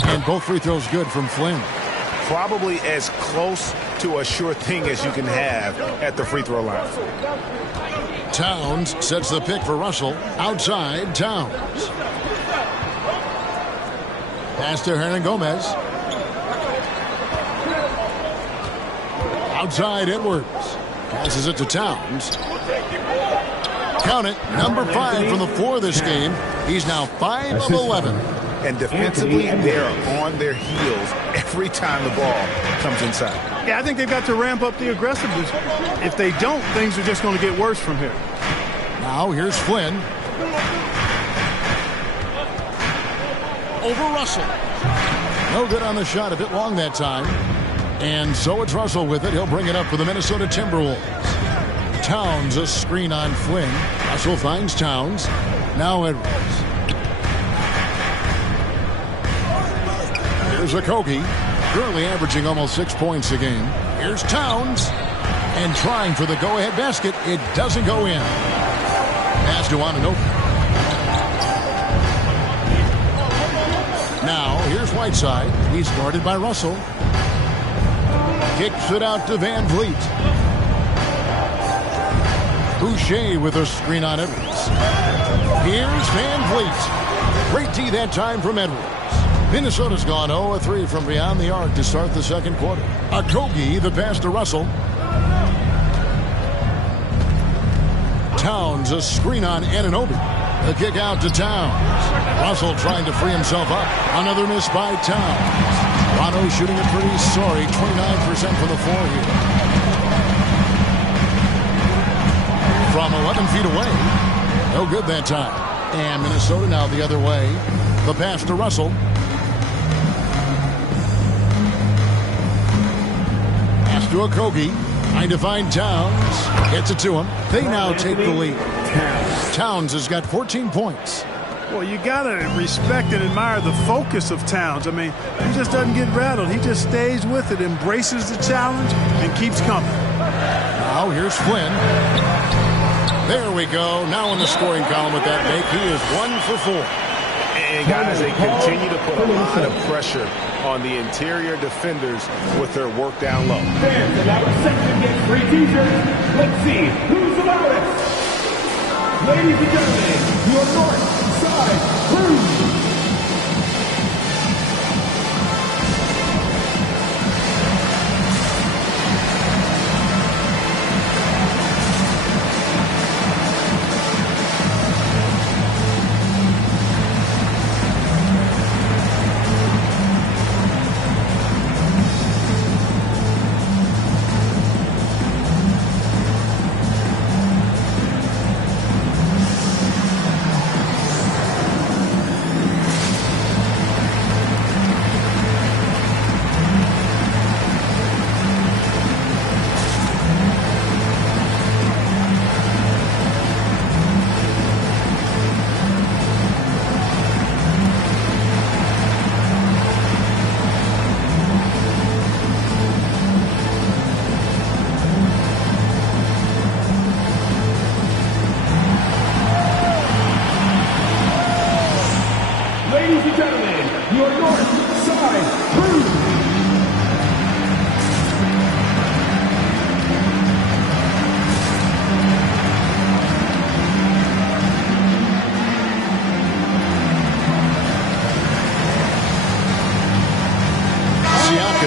And both free throws good from Flynn. Probably as close to a sure thing as you can have at the free throw line. Towns sets the pick for Russell. Outside, Towns. Pass to Hernan Gomez. Outside, Edwards. Passes it to Towns. Count it, number 5 from the floor this game. He's now 5 of 11. And defensively, they're on their heels every time the ball comes inside. Yeah, I think they've got to ramp up the aggressiveness. If they don't, things are just going to get worse from here. Now here's Flynn. Over Russell. No good on the shot, a bit long that time. And so it's Russell with it. He'll bring it up for the Minnesota Timberwolves. Towns, a screen on Flynn. Russell finds Towns. Now Edwards. Here's Okogie, currently averaging almost 6 points a game. Here's Towns, and trying for the go-ahead basket. It doesn't go in. Pass to Anunoby. Now, here's Whiteside. He's guarded by Russell. Kicks it out to VanVleet. Boucher with a screen on Edwards. Here's VanVleet. Great D that time from Edwards. Minnesota's gone 0-3 from beyond the arc to start the second quarter. Okogie, the pass to Russell. Towns, a screen on Anunoby. The kick out to Towns. Russell trying to free himself up. Another miss by Towns. Toronto shooting it pretty sorry. 29% from the floor here. From 11 feet away. No good that time. And Minnesota now the other way. The pass to Russell. Pass to Okogie. Trying to find Towns. Gets it to him. They now take the lead. Towns has got 14 points. Well, you got to respect and admire the focus of Towns. I mean, he just doesn't get rattled. He just stays with it, embraces the challenge, and keeps coming. Now here's Flynn. There we go. Now in the scoring column with that make. He is 1 for 4. And guys, they continue to put a lot of pressure on the interior defenders with their work down low. Fans in our section get free t-shirts. Let's see who's the loudest. Ladies and gentlemen, your North Side Crew.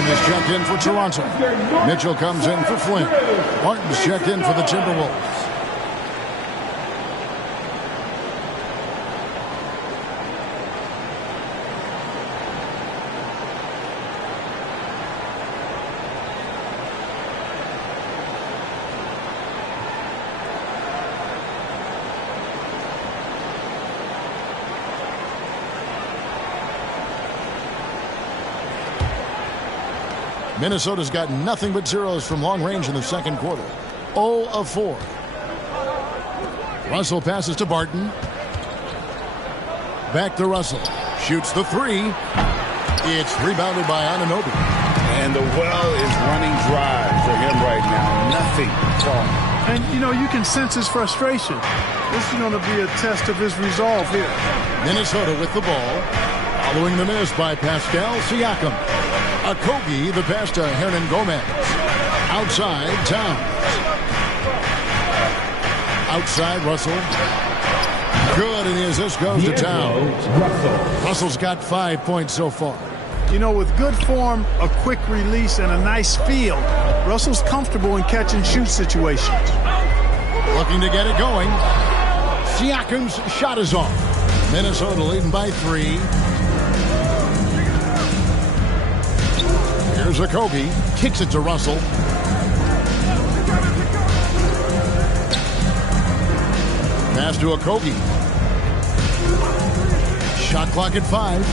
Siakam is checked in for Toronto. Mitchell comes in for Flynn. Martin's checked in for the Timberwolves. Minnesota's got nothing but zeros from long range in the second quarter. 0 of 4. Russell passes to Barton. Back to Russell. Shoots the 3. It's rebounded by Anunoby. And the well is running dry for him right now. Nothing falling. And, you know, you can sense his frustration. This is going to be a test of his resolve here. Minnesota with the ball. Following the miss by Pascal Siakam. Okogie, the pass to Hernan Gomez. Outside, Towns. Outside, Russell. Good, and the assist goes to Towns. Russell's got 5 points so far. You know, with good form, a quick release, and a nice feel, Russell's comfortable in catch-and-shoot situations. Looking to get it going. Siakam's shot is off. Minnesota leading by 3. Here's Okogie. Kicks it to Russell. Pass to Okogie. Shot clock at 5.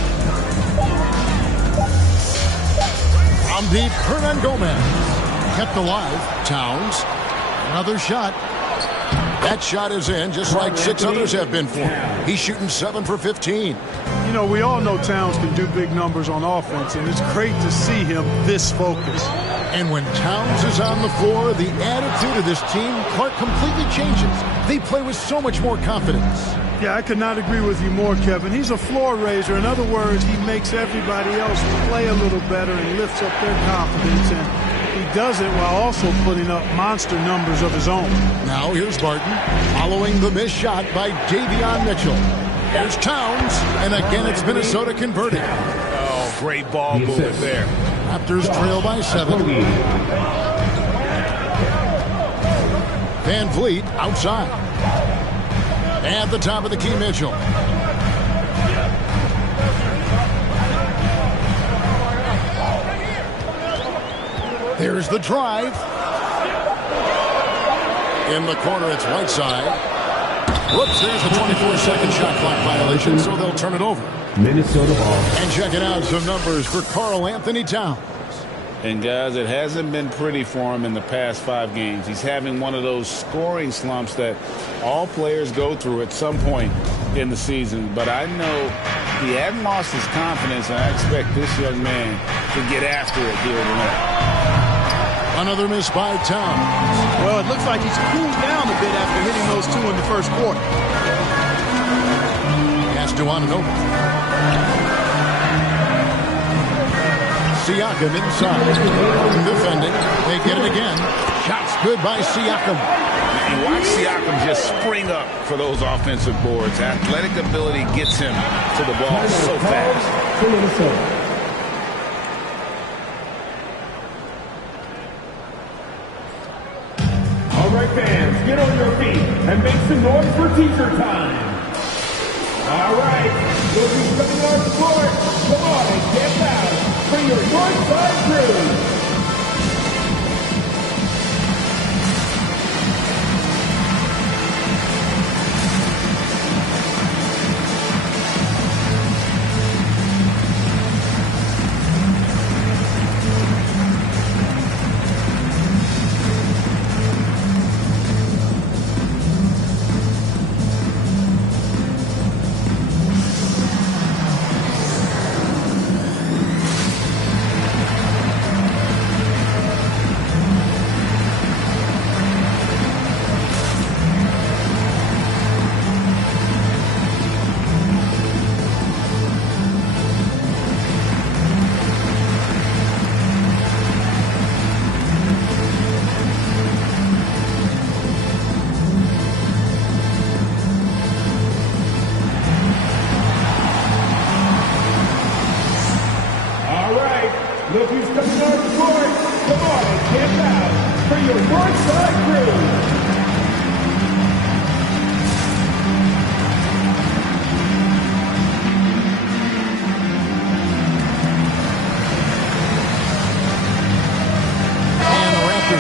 From deep, Hernan Gomez. Kept alive. Towns. Another shot. That shot is in, just like 6 others have been for him. He's shooting 7 for 15. You know, we all know Towns can do big numbers on offense, and it's great to see him this focused. And when Towns is on the floor, the attitude of this team, Clark, completely changes. They play with so much more confidence. Yeah, I could not agree with you more, Kevin. He's a floor raiser. In other words, he makes everybody else play a little better and lifts up their confidence. And he does it while also putting up monster numbers of his own. Now here's Barton following the missed shot by Davion Mitchell. Here's Towns, and again it's Minnesota converting. Oh, great ball movement there. Raptors trail by 7. Van Vliet outside. At the top of the key, Mitchell. There's the drive. In the corner, it's Whiteside. Whoops, there's the 24-second shot clock violation, so they'll turn it over. Minnesota ball. And checking out some numbers for Karl Anthony Towns. And guys, it hasn't been pretty for him in the past 5 games. He's having one of those scoring slumps that all players go through at some point in the season. But I know he hadn't lost his confidence, and I expect this young man to get after it here tonight. Another miss by Towns. Well, it looks like he's cooled down a bit after hitting those 2 in the first quarter. Pass to Anunoby. Siakam inside. Defending. They get it again. Shots good by Siakam. And watch Siakam just spring up for those offensive boards. Athletic ability gets him to the ball so fast. All right, fans, get on your feet and make some noise for teacher time. All right, those who's coming on the court, come on and get loud for your North Side crew. get out for your courtside crew.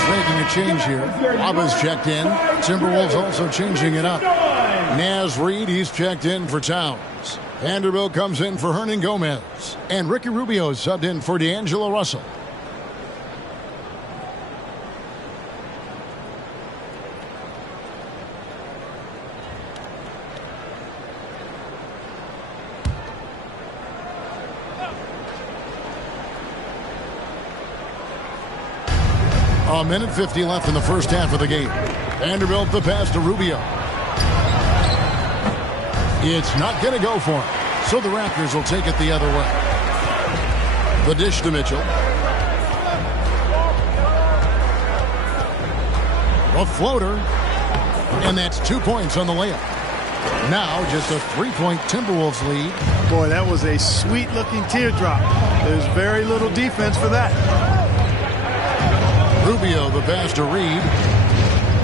Making a change here. Waba's checked in. Timberwolves also changing it up. Naz Reid, he's checked in for Towns. Vanderbilt comes in for Hernan Gomez. And Ricky Rubio is subbed in for D'Angelo Russell. A minute 50 left in the first half of the game. Vanderbilt the pass to Rubio. It's not going to go for him. So the Raptors will take it the other way. The dish to Mitchell. A floater. And that's 2 points on the layup. Now just a 3-point Timberwolves lead. Boy, that was a sweet-looking teardrop. There's very little defense for that. Rubio, the pass to Reid.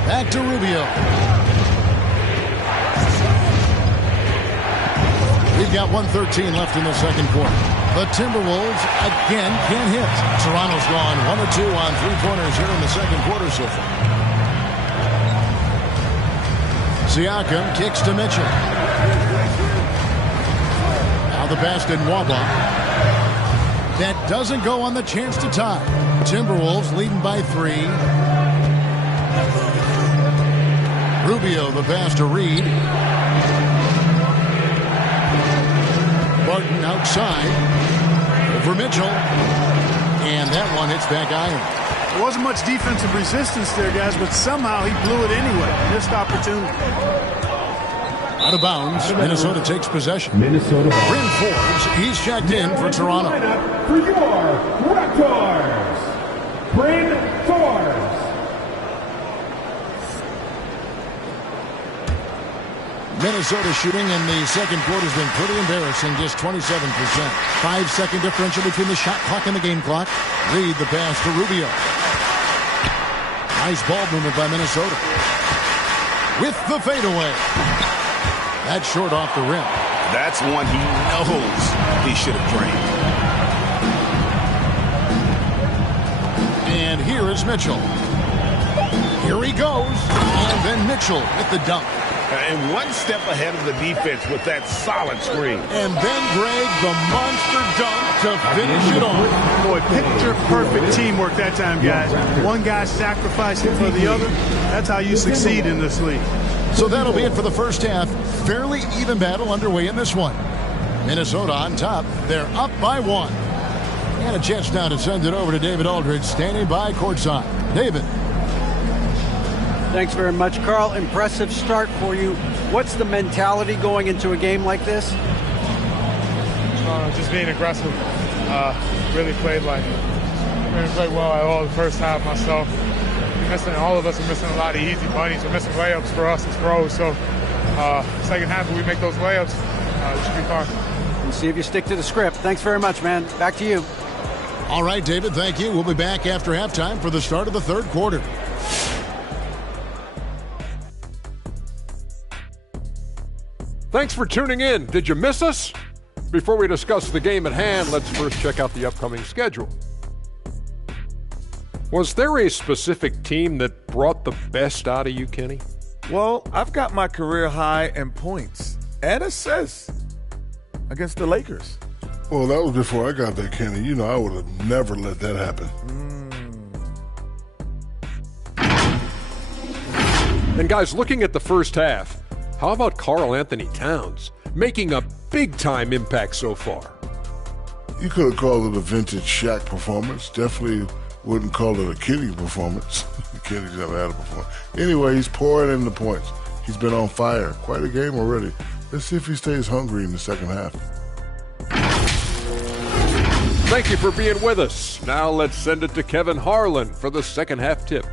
Back to Rubio. We've got 1:13 left in the second quarter. The Timberwolves again can't hit. Toronto's gone 1 of 2 on three-pointers here in the second quarter so far. Siakam kicks to Mitchell. Now the pass to Nwaba. That doesn't go on the chance to tie. Timberwolves leading by 3. Rubio, the pass to Reid. Barton outside. Over Mitchell. And that one hits back iron. There wasn't much defensive resistance there, guys, but somehow he blew it anyway. Missed opportunity. Out of bounds. Minnesota takes possession. Minnesota. Bryn Forbes, he's checked in for Toronto. For your Raptors, Bryn Forbes. Minnesota shooting in the second quarter has been pretty embarrassing, just 27%. 5-second differential between the shot clock and the game clock. Reid the pass to Rubio. Nice ball movement by Minnesota. With the fadeaway. That's short off the rim. That's one he knows he should have drained. And here is Mitchell. Here he goes. And then Mitchell with the dunk. And one step ahead of the defense with that solid screen. And then Greg, the monster dunk to finish it off. Boy, picture-perfect teamwork that time, guys. One guy sacrificing for the other. That's how you succeed in this league. So that'll be it for the first half. Fairly even battle underway in this one. Minnesota on top. They're up by 1. And a chance now to send it over to David Aldridge, standing by courtside. David. Thanks very much, Carl. Impressive start for you. What's the mentality going into a game like this? Just being aggressive. Really played well at all the first half myself. All of us are missing a lot of easy bunnies. We're missing layups for us as pros. So second half, if we make those layups, it should be fine. We'll see if you stick to the script. Thanks very much, man. Back to you. All right, David, thank you. We'll be back after halftime for the start of the third quarter. Thanks for tuning in. Did you miss us? Before we discuss the game at hand, let's first check out the upcoming schedule. Was there a specific team that brought the best out of you, Kenny? Well, I've got my career high in points and assists against the Lakers. Well, that was before I got there, Kenny. You know, I would have never let that happen. And guys, looking at the first half, how about Karl Anthony Towns making a big-time impact so far? You could have called it a vintage Shaq performance. Definitely wouldn't call it a Kenny performance. Kenny's never had a performance. Anyway, he's pouring in the points. He's been on fire. Quite a game already. Let's see if he stays hungry in the second half. Thank you for being with us. Now let's send it to Kevin Harlan for the second half tip.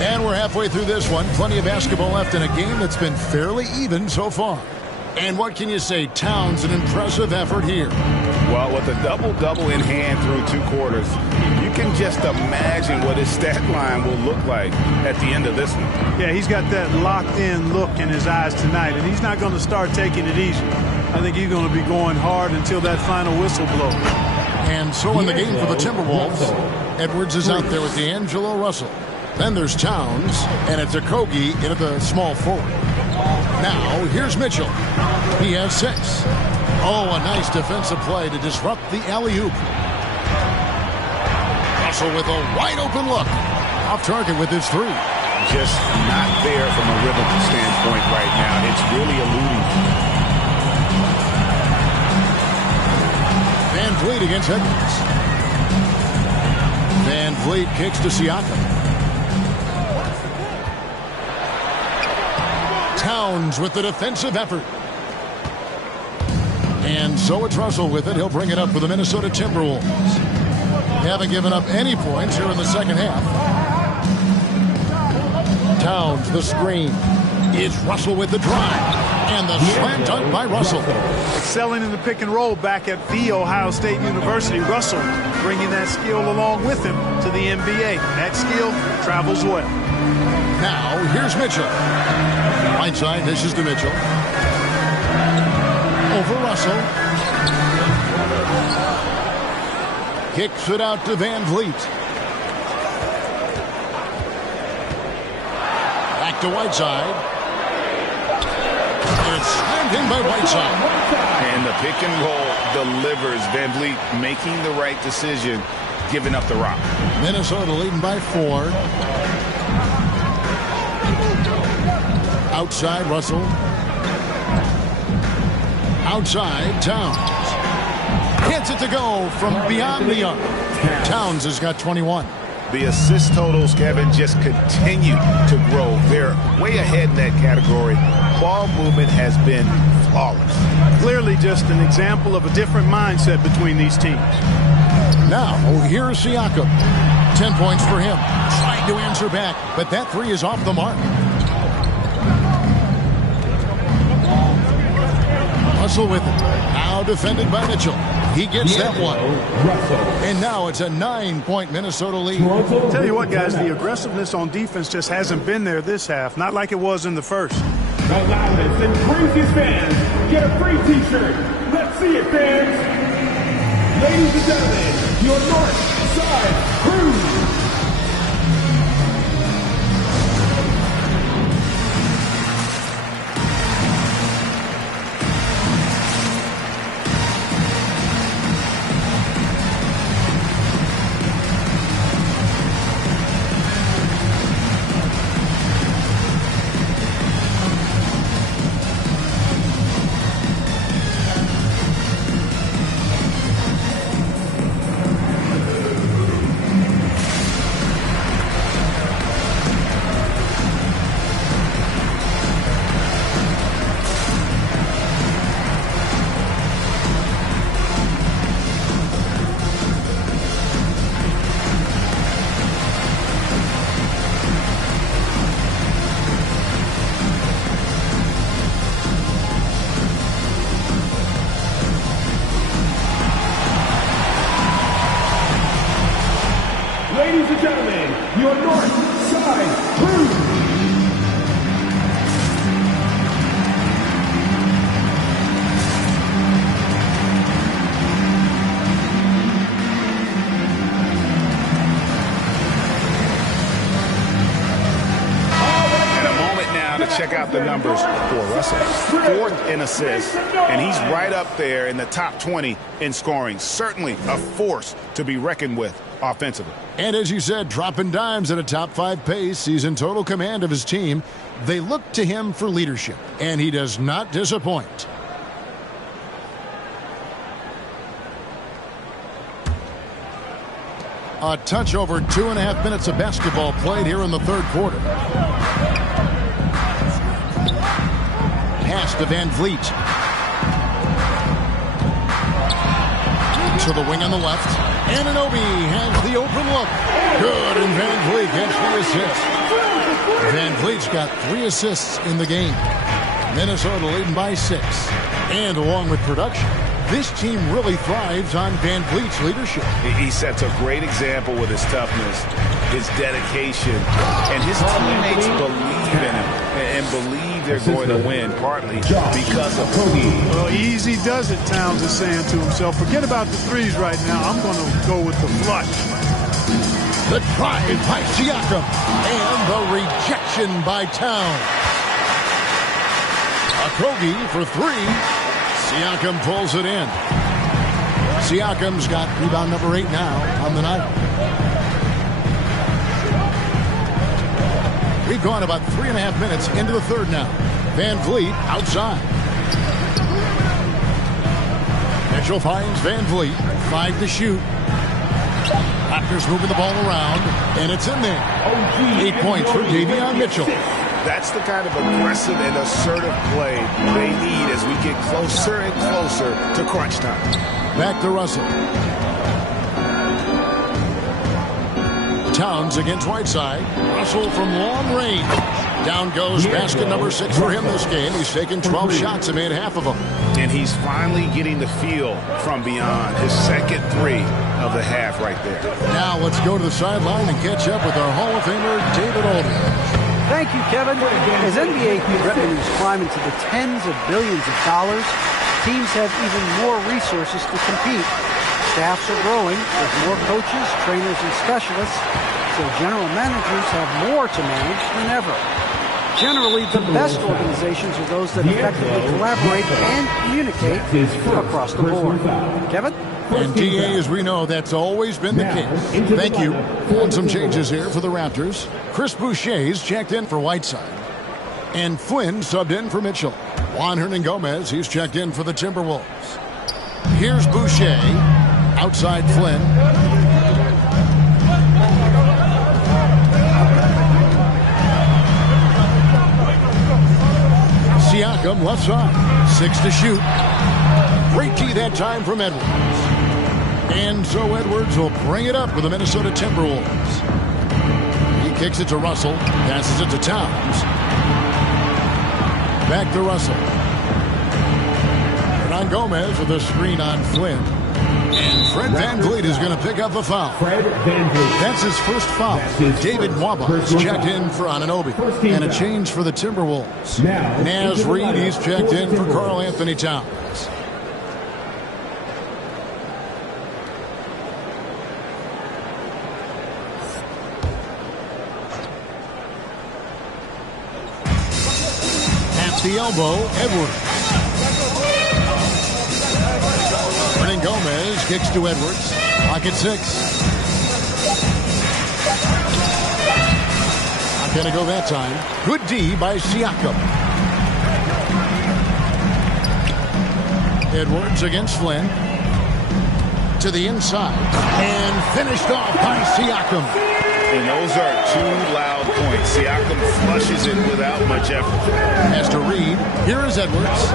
And we're halfway through this one. Plenty of basketball left in a game that's been fairly even so far. And what can you say? Towns, an impressive effort here. Well, with a double-double in hand through 2 quarters, you can just imagine what his stat line will look like at the end of this one. Yeah, he's got that locked-in look in his eyes tonight, and he's not going to start taking it easy. I think he's going to be going hard until that final whistle blows. And so in the game for the Timberwolves, Edwards is out there with D'Angelo Russell. Then there's Towns, and it's Okogie in at the small forward. Now, here's Mitchell. He has 6. Oh, a nice defensive play to disrupt the alley-oop. Russell with a wide-open look. Off target with his 3. Just not there from a rhythm standpoint right now. It's really eluding. Van Vliet against Edwards. Van Vliet kicks to Siakam. Towns with the defensive effort. And so it's Russell with it. He'll bring it up for the Minnesota Timberwolves. Haven't given up any points here in the second half. Towns, the screen. Is Russell with the drive. And the slam dunk by Russell. Excelling in the pick and roll back at the Ohio State University. Russell bringing that skill along with him to the NBA. That skill travels well. Now, here's Mitchell. Right side, this is to Mitchell. Over Russell. Kicks it out to Van Vliet. Back to Whiteside. It's slammed in by Whiteside. And the pick and roll delivers. Van Vliet making the right decision, giving up the rock. Minnesota leading by 4. Outside, Russell. Outside, Towns. Gets it to go from beyond the arc. Towns has got 21. The assist totals, Kevin, just continue to grow. They're way ahead in that category. Ball movement has been flawless. Clearly just an example of a different mindset between these teams. Now, here's Siakam. 10 points for him. Trying to answer back, but that 3 is off the mark. Russell with it. Now defended by Mitchell. He gets that one. And now it's a 9-point Minnesota lead. Tell you what, guys, the aggressiveness on defense just hasn't been there this half. Not like it was in the first. The loudest and craziest fans get a free t-shirt. Let's see it, fans. Ladies and gentlemen, your North Side Crew. Ladies and gentlemen, your North Side Crew. Check out the numbers for Russell. 4th in assists, and he's right up there in the top 20 in scoring. Certainly a force to be reckoned with offensively. And as you said, dropping dimes at a top 5 pace. He's in total command of his team. They look to him for leadership, and he does not disappoint. A touch over 2.5 minutes of basketball played here in the 3rd quarter. Pass to Van Vliet. To the wing on the left. Anunoby has the open look. Good, and Van Vliet gets the assist. Van Vliet's got 3 assists in the game. Minnesota leading by 6. And along with production, this team really thrives on Van Vliet's leadership. He sets a great example with his toughness, his dedication, and his teammates believe in him and believe they're going to win, partly because of who he is. Well, easy does it, Towns is saying to himself. Forget about the threes right now. I'm going to go with the flush. The drive by Siakam and the rejection by Towns. Okogie for 3. Siakam pulls it in. Siakam's got rebound number 8 now on the night. We've gone about 3.5 minutes into the third now. Van Vliet outside. Mitchell finds Van Vliet. 5 to shoot. Raptors moving the ball around, and it's in there. 8 points for Davion Mitchell. That's the kind of aggressive and assertive play they need as we get closer and closer to crunch time. Back to Russell. Towns against Whiteside. Russell from long range. Down goes basket number 6 for him this game. He's taken 12 shots and made half of them. And he's finally getting the feel from beyond. His second 3 of the half right there. Now let's go to the sideline and catch up with our Hall of Famer, David Aldridge. Thank you, Kevin. As NBA revenues climb into the tens of billions of dollars, teams have even more resources to compete. Staffs are growing with more coaches, trainers, and specialists, so general managers have more to manage than ever. Generally, the best organizations are those that effectively collaborate and communicate across the board. Kevin? And DA, as we know, that's always been the case. Thank you. And some changes here for the Raptors. Chris Boucher's checked in for Whiteside. And Flynn subbed in for Mitchell. Juan Hernangomez, he's checked in for the Timberwolves. Here's Boucher. Outside Flynn. Siakam left side. 6 to shoot. Great key that time from Edwards. And so Edwards will bring it up for the Minnesota Timberwolves. He kicks it to Russell. Passes it to Towns. Back to Russell. Hernan Gomez with a screen on Flynn. And Fred VanVleet is going to pick up a foul. That's his first foul. David Nwaba is checked in for Anunoby. And a change for the Timberwolves. Naz Reid, he's checked in for Karl Anthony Towns. At the elbow, Edwards. Hernan Gomez kicks to Edwards. Clock at 6. Not going to go that time. Good D by Siakam. Edwards against Flynn. To the inside. And finished off by Siakam. And those are 2 loud points. Siakam flushes it without much effort. Has to Reid. Here is Edwards.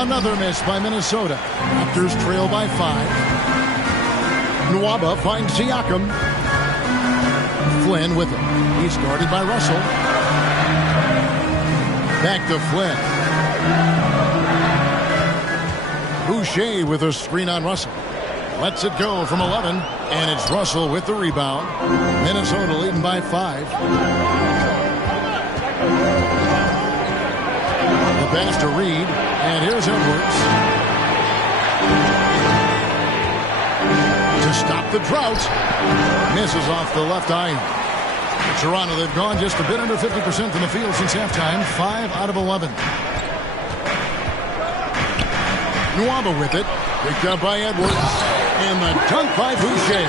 Another miss by Minnesota. Raptors trail by 5. Nwaba finds Siakam. Flynn with him. He's guarded by Russell. Back to Flynn. Boucher with a screen on Russell. Lets it go from 11. And it's Russell with the rebound. Minnesota leading by 5. The pass to Reid. And here's Edwards. To stop the drought. Misses off the left iron. Toronto, they've gone just a bit under 50% from the field since halftime. 5 out of 11. Nwaba with it. Picked up by Edwards. And the dunk by Boucher.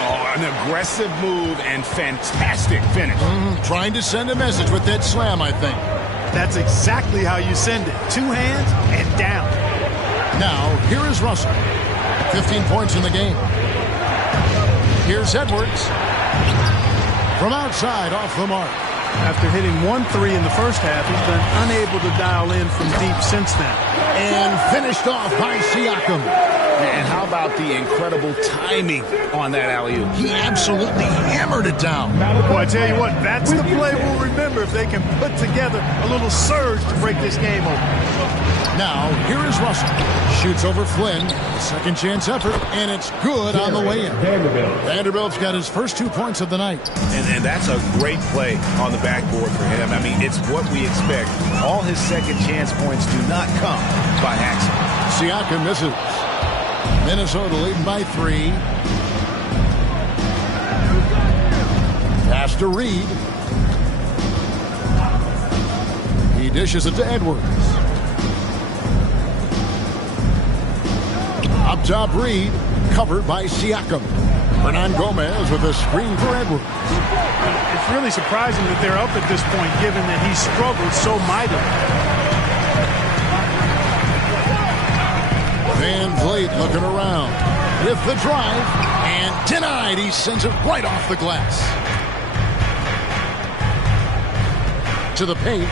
Oh, an aggressive move and fantastic finish. Trying to send a message with that slam, I think. That's exactly how you send it. 2 hands and down. Now, here is Russell. 15 points in the game. Here's Edwards. from outside off the mark. After hitting 1-3 in the first half, he's been unable to dial in from deep since then. And finished off by Siakam. And how about the incredible timing on that alley-oop? He absolutely hammered it down. Boy, I tell you what, that's the play we'll remember if they can put together a little surge to break this game open. Now, here is Russell. Shoots over Flynn. Second chance effort, and it's good on the way in. Vanderbilt's got his first 2 points of the night. And that's a great play on the backboard for him. I mean, it's what we expect. All his second chance points do not come by accident. Siakam misses. Minnesota leading by 3. Pass to Reed. He dishes it to Edwards. Up top, Reed, covered by Siakam. Hernan Gomez with a screen for Edwards. It's really surprising that they're up at this point, given that he struggled so mightily. Van Vliet looking around with the drive, and denied. He sends it right off the glass. To the paint.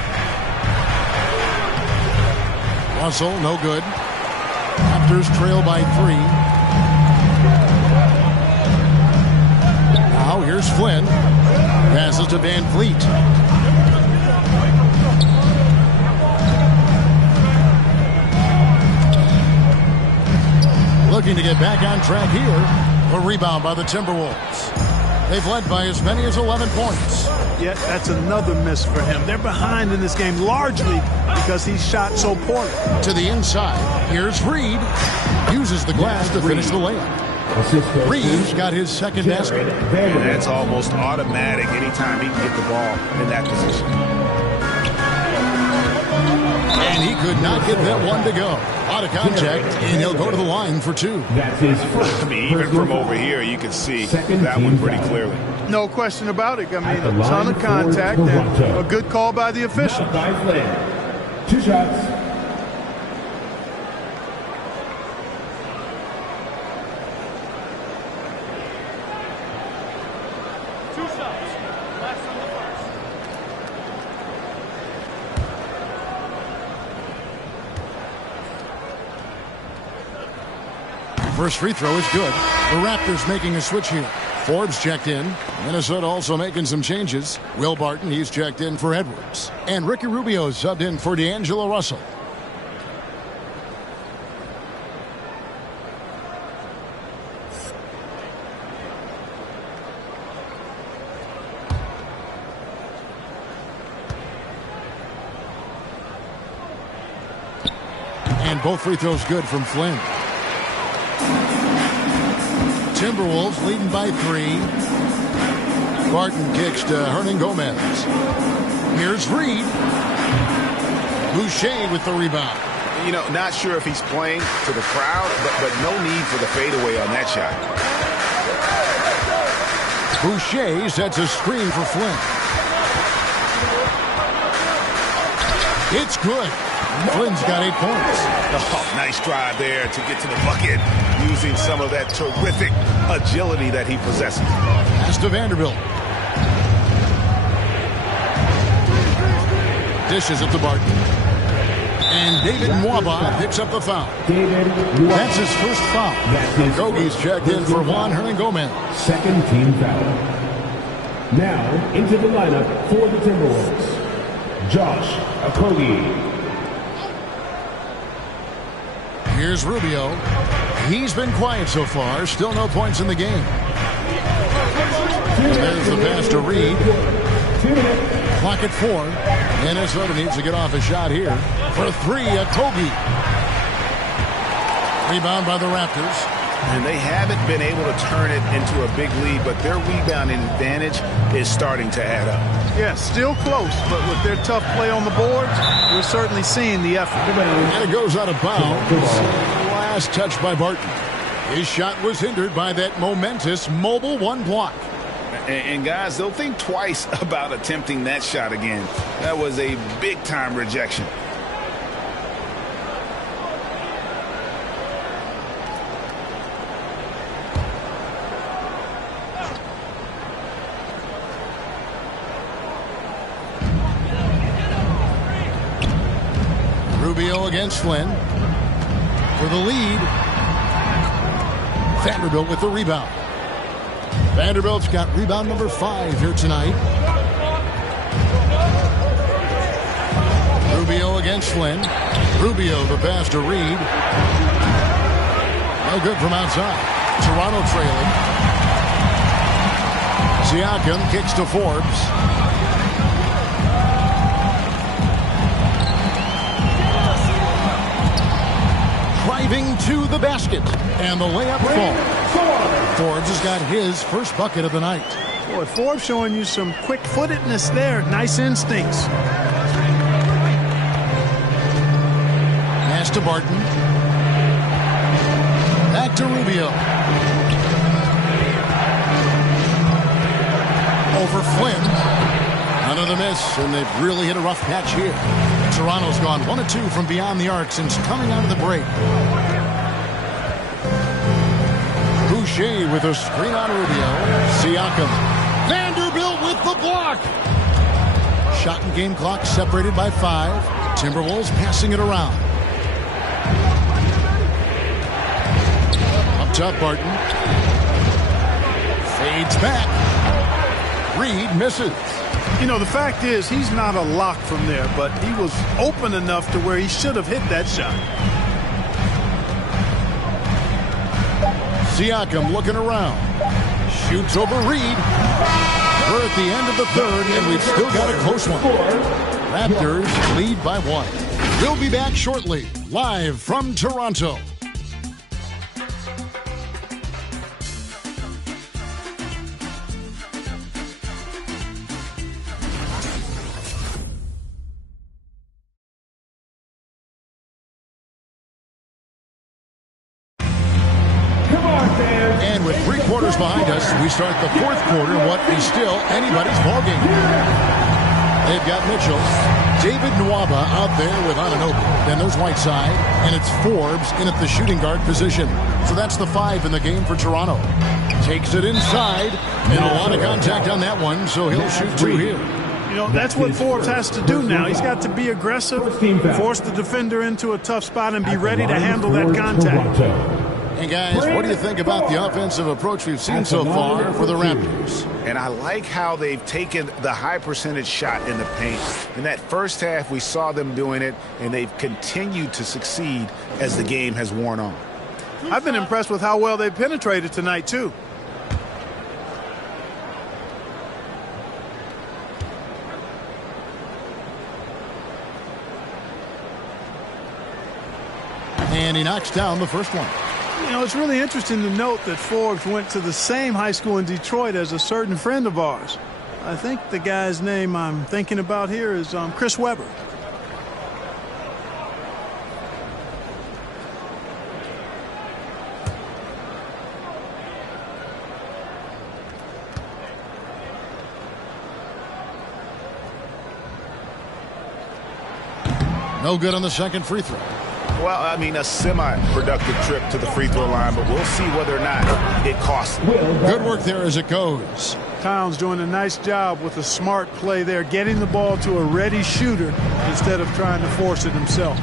Russell, no good. Raptors trail by 3. Now here's Flynn. Passes to Van Vliet. Looking to get back on track here. A rebound by the Timberwolves. They've led by as many as 11 points. Yet that's another miss for him. They're behind in this game largely because he shot so poorly. To the inside. Here's Reed. Uses the glass to finish the layup. Reed's got his second basket. And that's almost automatic anytime he can get the ball in that position. And he could not get that one to go. Out of contact, and he'll go to the line for 2. That's his first. I mean, even from over here, you can see that one pretty clearly. No question about it. I mean, a ton of contact and a good call by the official. 2 shots. First free throw is good. The Raptors making a switch here. Forbes checked in. Minnesota also making some changes. Will Barton, he's checked in for Edwards. And Ricky Rubio subbed in for D'Angelo Russell. And both free throws good from Flynn. Timberwolves leading by 3. Barton kicks to Hernan Gomez. Here's Reed. Boucher with the rebound. You know, not sure if he's playing to the crowd, but no need for the fadeaway on that shot. Boucher sets a screen for Flynn. It's good. Flynn's got 8 points. Oh, nice drive there to get to the bucket, using some of that terrific agility that he possesses. Pass to Vanderbilt. Dishes it to Barton. And David Mwaba picks up the foul. That's his first foul. Kogi's checked in for Juan Hernan Gomez. Second team foul. Now into the lineup for the Timberwolves. Josh Okogie. Here's Rubio. He's been quiet so far. Still no points in the game. There's the pass to Reed. Clock at 4. Minnesota needs to get off a shot here. For 3, Okogie. Rebound by the Raptors. And they haven't been able to turn it into a big lead, but their rebounding advantage is starting to add up. Yeah, still close, but with their tough play on the boards, we're certainly seeing the effort. And it goes out of bounds. Last touch by Barton. His shot was hindered by that momentous mobile 1 block. And guys, they'll think twice about attempting that shot again. That was a big-time rejection. Rubio against Flynn for the lead. Vanderbilt with the rebound. Vanderbilt's got rebound number 5 here tonight. Rubio against Flynn. Rubio the pass to Reed. No good from outside. Toronto trailing. Siakam kicks to Forbes. Driving to the basket. And the layup falls. Forbes has got his first bucket of the night. Boy, Forbes showing you some quick-footedness there. Nice instincts. Pass to Barton. Back to Rubio. Over Flynn. Another miss, and they've really hit a rough patch here. Toronto's gone 1 of 2 from beyond the arc since coming out of the break. Boucher with a screen on Rubio. Siakam. Vanderbilt with the block. Shot and game clock separated by 5. Timberwolves passing it around. Up top, Barton. Fades back. Reed misses. You know, the fact is he's not a lock from there, but he was open enough to where he should have hit that shot. Siakam looking around. Shoots over Reed. We're at the end of the third, and we've still got a close one. Raptors lead by 1. We'll be back shortly, live from Toronto. And with 3 quarters behind us, we start the 4th quarter, what is still anybody's ballgame. They've got Mitchell, David Nwaba out there with Anunoby. Then there's Whiteside, and it's Forbes in at the shooting guard position. So that's the 5 in the game for Toronto. Takes it inside, and a lot of contact on that one, so he'll shoot 2 here. You know, that's what Forbes has to do now. He's got to be aggressive, force the defender into a tough spot, and be ready to handle that contact. Hey, guys, what do you think about the offensive approach we've seen so far for the Raptors? And I like how they've taken the high percentage shot in the paint. In that first half, we saw them doing it, and they've continued to succeed as the game has worn on. I've been impressed with how well they penetrated tonight, too. And he knocks down the first one. You know, it's really interesting to note that Forbes went to the same high school in Detroit as a certain friend of ours. I think the guy's name I'm thinking about here is Chris Webber. No good on the second free throw. Well, I mean, a semi-productive trip to the free throw line, but we'll see whether or not it costs them. Good work there as it goes. Towns doing a nice job with a smart play there, getting the ball to a ready shooter instead of trying to force it himself.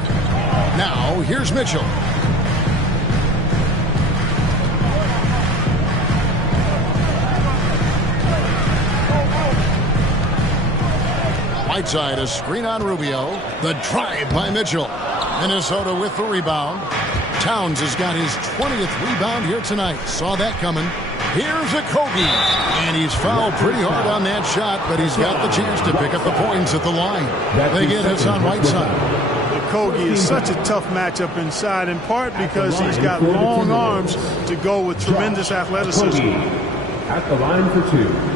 Now, here's Mitchell. Whiteside, a screen on Rubio. The drive by Mitchell. Minnesota with the rebound. Towns has got his 20th rebound here tonight. Saw that coming. Here's a Kobe. And he's fouled pretty hard on that shot, but he's got the chance to pick up the points at the line. They get Hassan Whiteside. Kogi is such a tough matchup inside, in part because he's got long arms to go with tremendous athleticism. At the line for 2.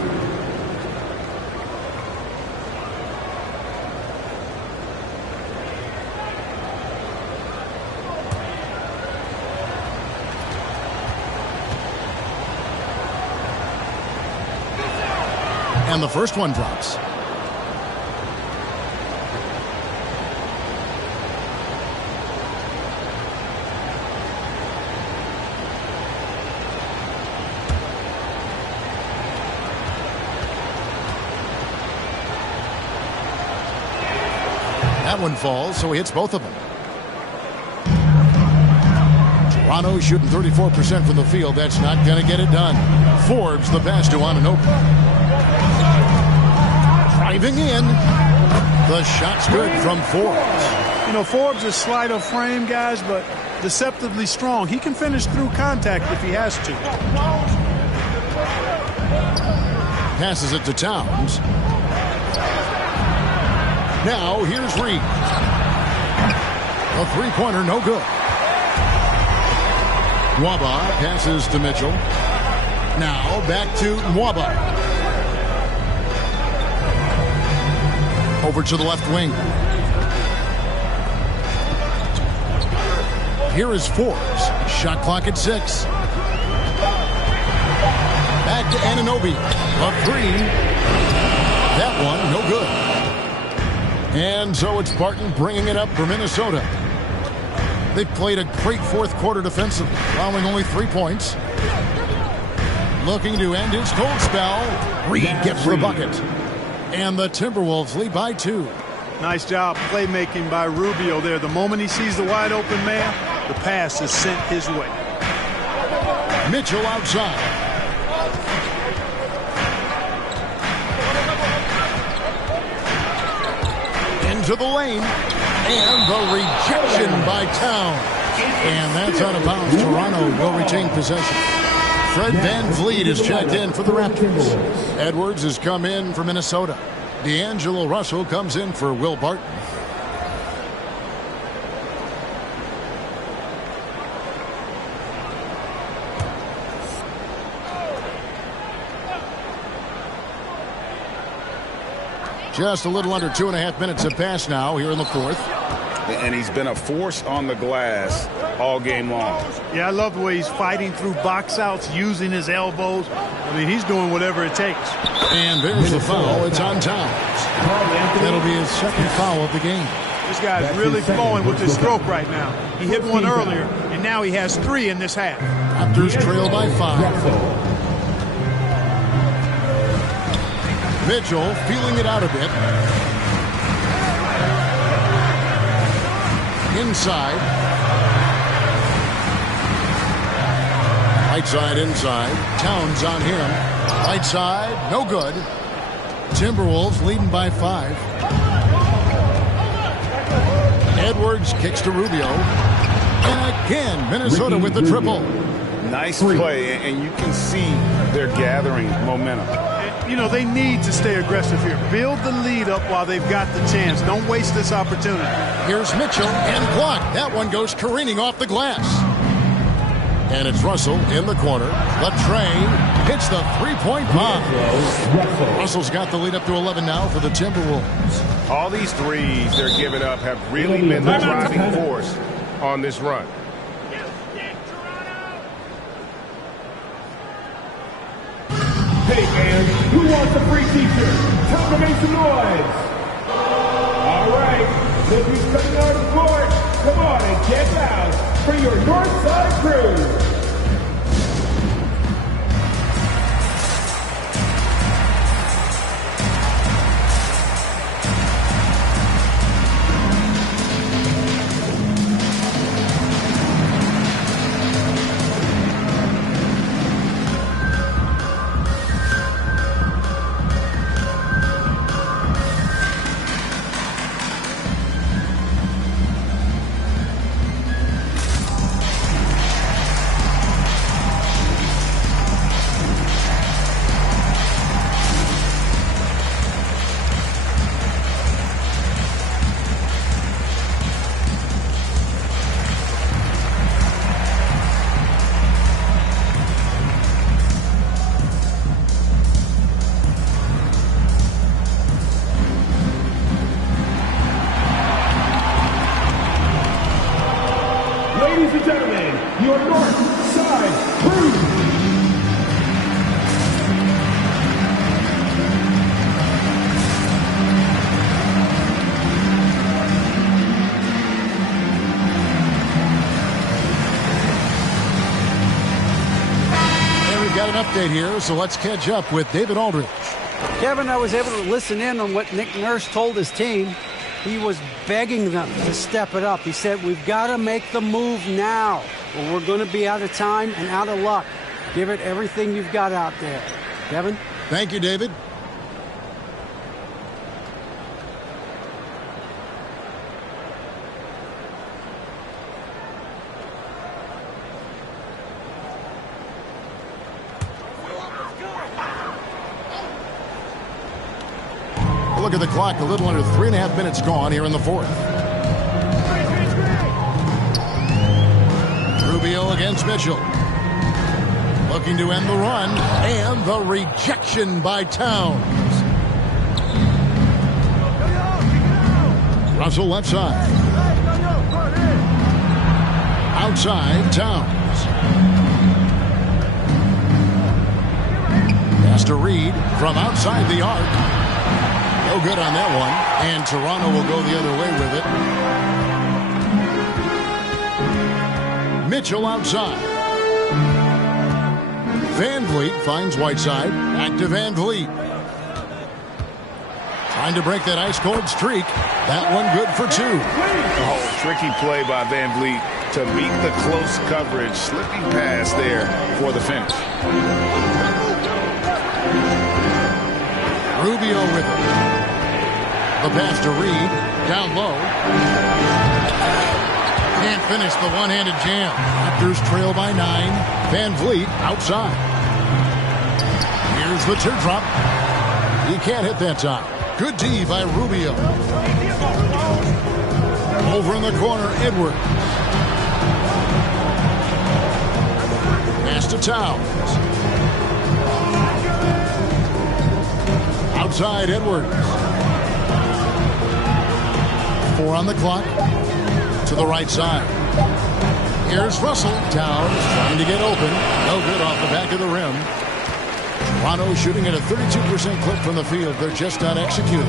And the first one drops. That one falls, so he hits both of them. Toronto shooting 34% from the field. That's not going to get it done. Forbes the pass to Anunoby. Driving in. The shot's good from Forbes. You know, Forbes is slight of frame, guys, but deceptively strong. He can finish through contact if he has to. Passes it to Towns. Now here's Reed. A three-pointer, no good. Nwaba passes to Mitchell. Now back to Nwaba. Over to the left wing. Here is Forbes. Shot clock at 6. Back to Anunoby. A three. That one, no good. And so it's Barton bringing it up for Minnesota. They played a great fourth quarter defensively, allowing only 3 points. Looking to end his cold spell. Reed gets the bucket. And the Timberwolves lead by 2. Nice job playmaking by Rubio there. The moment he sees the wide open man, the pass is sent his way. Mitchell outside. Into the lane. And the rejection by Towns. And that's out of bounds. Toronto will retain possession. Fred VanVleet is checked in for the Raptors. Edwards has come in for Minnesota. D'Angelo Russell comes in for Will Barton. Just a little under 2.5 minutes have passed now here in the fourth. And he's been a force on the glass all game long. Yeah, I love the way he's fighting through box outs, using his elbows. I mean, he's doing whatever it takes. And there's the foul. It's on Towns. That'll be his second foul of the game. This guy's really flowing with his stroke right now. He hit one earlier, and now he has 3 in this half. Raptors trail by 5. Mitchell feeling it out a bit. Inside. Right side inside. Towns on him. Right side, no good. Timberwolves leading by 5. Edwards kicks to Rubio. And again, Minnesota with the triple. Nice play, and you can see they're gathering momentum. You know, they need to stay aggressive here. Build the lead up while they've got the chance. Don't waste this opportunity. Here's Mitchell and blocked. That one goes careening off the glass. And it's Russell in the corner. Latrey hits the three-point bomb. Russell's got the lead up to 11 now for the Timberwolves. All these threes they're giving up have really been the driving force on this run. Hey fans, who wants a free t-shirt? Time to make some noise. All right, look who's coming on the court. Come on and get loud for your Northside crew. Ladies and gentlemen, your North Side Crew. And we've got an update here, so let's catch up with David Aldridge. Kevin, I was able to listen in on what Nick Nurse told his team. He was begging them to step it up. He said, we've got to make the move now. Well, we're going to be out of time and out of luck. Give it everything you've got out there. Kevin? Thank you, David. Look at the clock, a little under 3.5 minutes gone here in the fourth. Rubio against Mitchell. Looking to end the run, and the rejection by Towns. Russell left side. Outside, Towns. Pass to Reed from outside the arc. No good on that one, and Toronto will go the other way with it. Mitchell outside. Van Vliet finds Whiteside. Back to Van Vliet. Trying to break that ice-cold streak. That one good for 2. Oh, tricky play by Van Vliet to beat the close coverage. Slipping pass there for the finish. Rubio with it. The pass to Reed, down low. Can't finish the one-handed jam. Raptors trail by 9. Van Vliet outside. Here's the teardrop. He can't hit that time. Good D by Rubio. Over in the corner, Edwards. Pass to Towns. Outside, Edwards. 4 on the clock. To the right side. Here's Russell. Towns trying to get open. No good off the back of the rim. Toronto shooting at a 32% clip from the field. They're just not executing.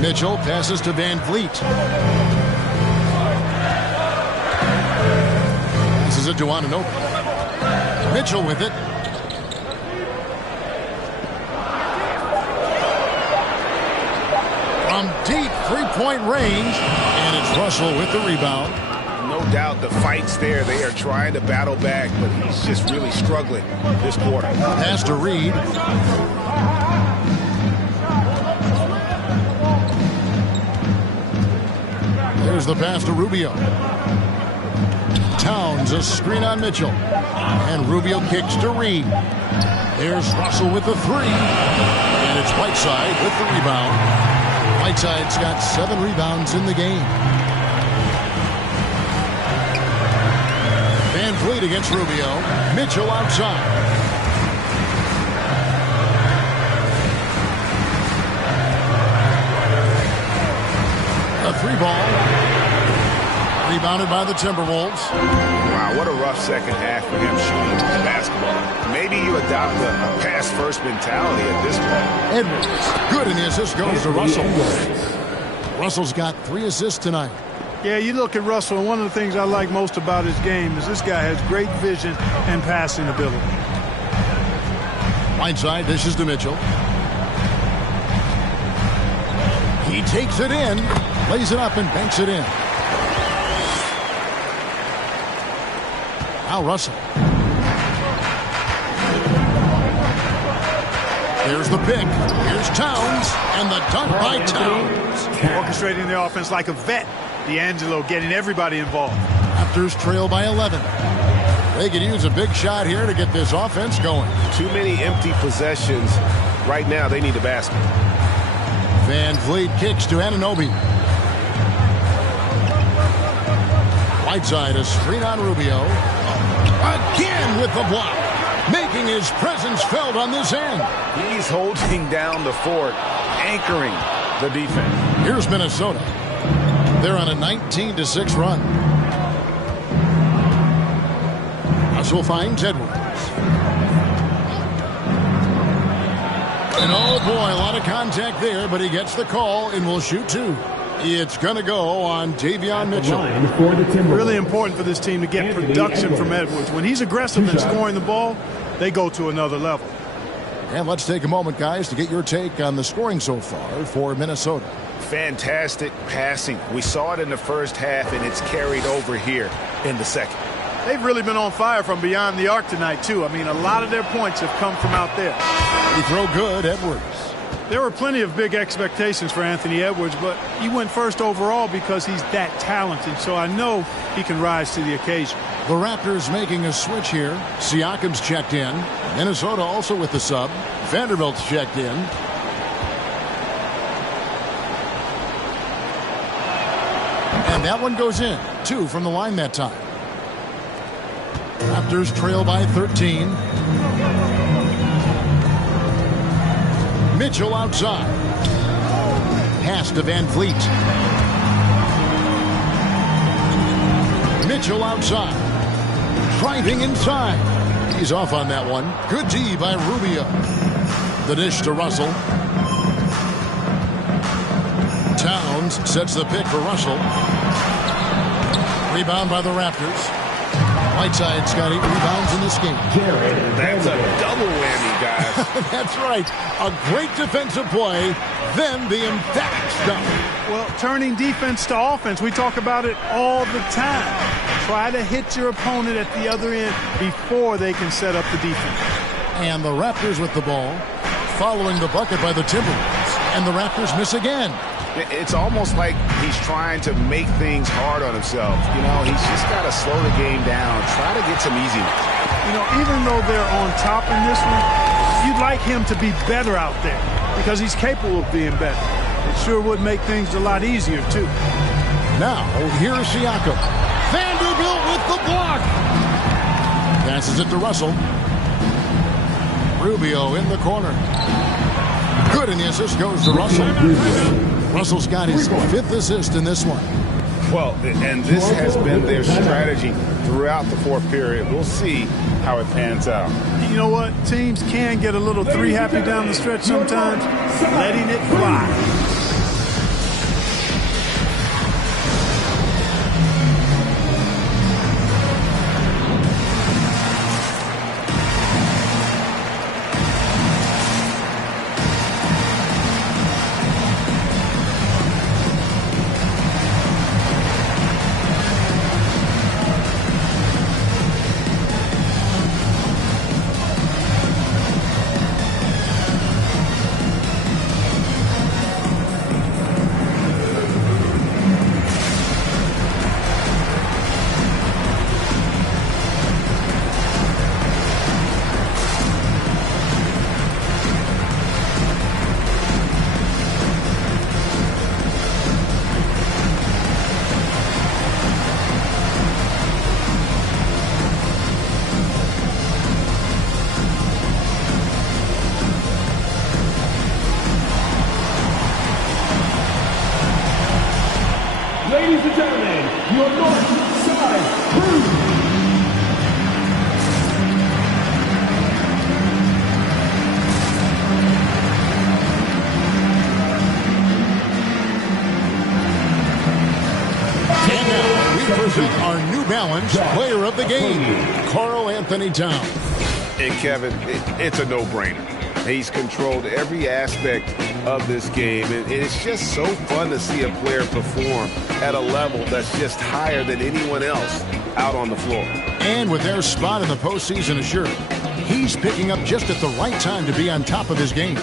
Mitchell passes to Van Vliet. This is a Duananope. Mitchell with it. From deep three-point range, and it's Russell with the rebound. No doubt the fight's there. They are trying to battle back, but he's just really struggling this quarter. Pass to Reed. There's the pass to Rubio. Towns, a screen on Mitchell. And Rubio kicks to Reed. There's Russell with the 3. And it's Whiteside with the rebound. Whiteside's got 7 rebounds in the game. Van Vliet against Rubio. Mitchell outside. A 3-ball. Rebounded by the Timberwolves. Wow, what a rough second half for him shooting the basketball. Maybe you adopt a pass-first mentality at this point. Edwards. Good, and the assist goes to Russell. Russell's got 3 assists tonight. Yeah, you look at Russell, and one of the things I like most about his game is this guy has great vision and passing ability. Whiteside dishes to Mitchell. He takes it in, lays it up, and banks it in. Now Russell. Here's the pick. Here's Towns, and the dunk by Towns. Orchestrating the offense like a vet. D'Angelo getting everybody involved. Raptors trail by 11. They could use a big shot here to get this offense going. Too many empty possessions. Right now, they need a basket. Van Vliet kicks to Anunoby. Whiteside, a screen on Rubio. Again with the block. Making his presence felt on this end. He's holding down the fort, anchoring the defense. Here's Minnesota. They're on a 19-6 run. Russell finds Edwards. And oh boy, a lot of contact there, but he gets the call and will shoot 2. It's going to go on Davion Mitchell. Really important for this team to get production from Edwards. When he's aggressive in scoring the ball, they go to another level. And let's take a moment, guys, to get your take on the scoring so far for Minnesota. Fantastic passing. We saw it in the first half, and it's carried over here in the second. they've really been on fire from beyond the arc tonight, too. I mean, a lot of their points have come from out there. He throw good, Edwards. There were plenty of big expectations for Anthony Edwards, but he went first overall because he's that talented, so I know he can rise to the occasion. The Raptors making a switch here. Siakam's checked in. Minnesota also with the sub. Vanderbilt's checked in. And that one goes in. 2 from the line that time. Raptors trail by 13. Mitchell outside. Pass to Van Vliet. Mitchell outside. Driving inside. He's off on that one. Good D by Rubio. The dish to Russell. Towns sets the pick for Russell. Rebound by the Raptors. Whiteside's got 8 rebounds in this game. That's a double whammy, guys. That's right. A great defensive play, then the emphatic stuff. Well, turning defense to offense, we talk about it all the time. Try to hit your opponent at the other end before they can set up the defense. And the Raptors with the ball, following the bucket by the Timberwolves. And the Raptors miss again. It's almost like he's trying to make things hard on himself. You know, he's just got to slow the game down, try to get some easiness. You know, even though they're on top in this one, you'd like him to be better out there because he's capable of being better. It sure would make things a lot easier, too. Now, here's Siakam. Vanderbilt with the block. Passes it to Russell. Rubio in the corner. Good, and the assist goes to Russell. Russell's got his 5th assist in this one. Well, and this has been their strategy throughout the 4th period. We'll see how it pans out. You know what? Teams can get a little 3-happy down the stretch sometimes, letting it fly. Ladies and gentlemen, your North Side Crew. And now we present our New Balance player of the game, Karl Anthony Towns. And Kevin, it's a no-brainer. He's controlled every aspect of this game, and it's just so fun to see a player perform at a level that's just higher than anyone else out on the floor. And with their spot in the postseason assured, he's picking up just at the right time to be on top of his game.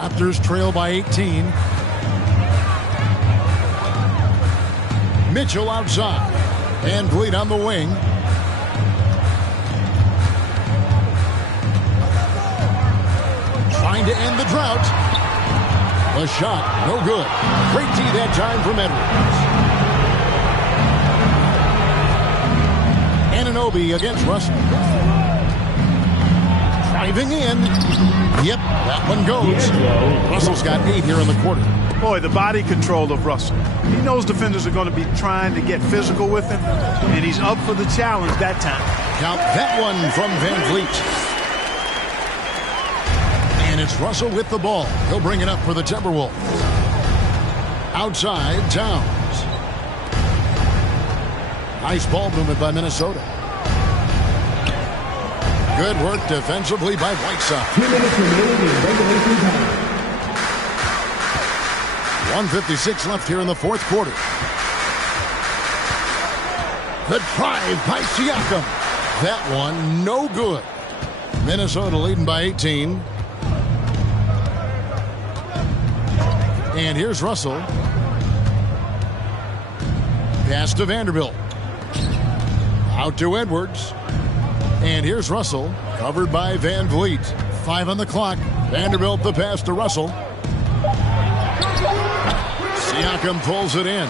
Raptors trail by 18. Mitchell outside. Van Vliet on the wing. trying to end the drought. The shot, no good. Great D that time from Edwards. Anunoby against Russell. Driving in. Yep, that one goes. Russell's got 8 here in the quarter. Boy, the body control of Russell. He knows defenders are going to be trying to get physical with him, and he's up for the challenge that time. Count that one from Van Vliet. And it's Russell with the ball. He'll bring it up for the Timberwolves. Outside, Towns. Nice ball movement by Minnesota. Good work defensively by Whiteside. 2 minutes remaining in regulation time. 1:56 left here in the fourth quarter. The drive by Siakam. That one, no good. Minnesota leading by 18. And here's Russell. Pass to Vanderbilt. Out to Edwards. And here's Russell, covered by Van Vliet. 5 on the clock. Vanderbilt the pass to Russell. Siakam pulls it in.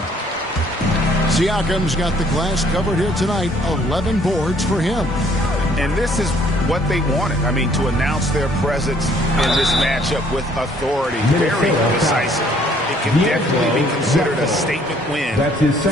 Siakam's got the glass covered here tonight. 11 boards for him. And this is what they wanted. I mean, to announce their presence in this matchup with authority. Very decisive. It can definitely be considered a statement win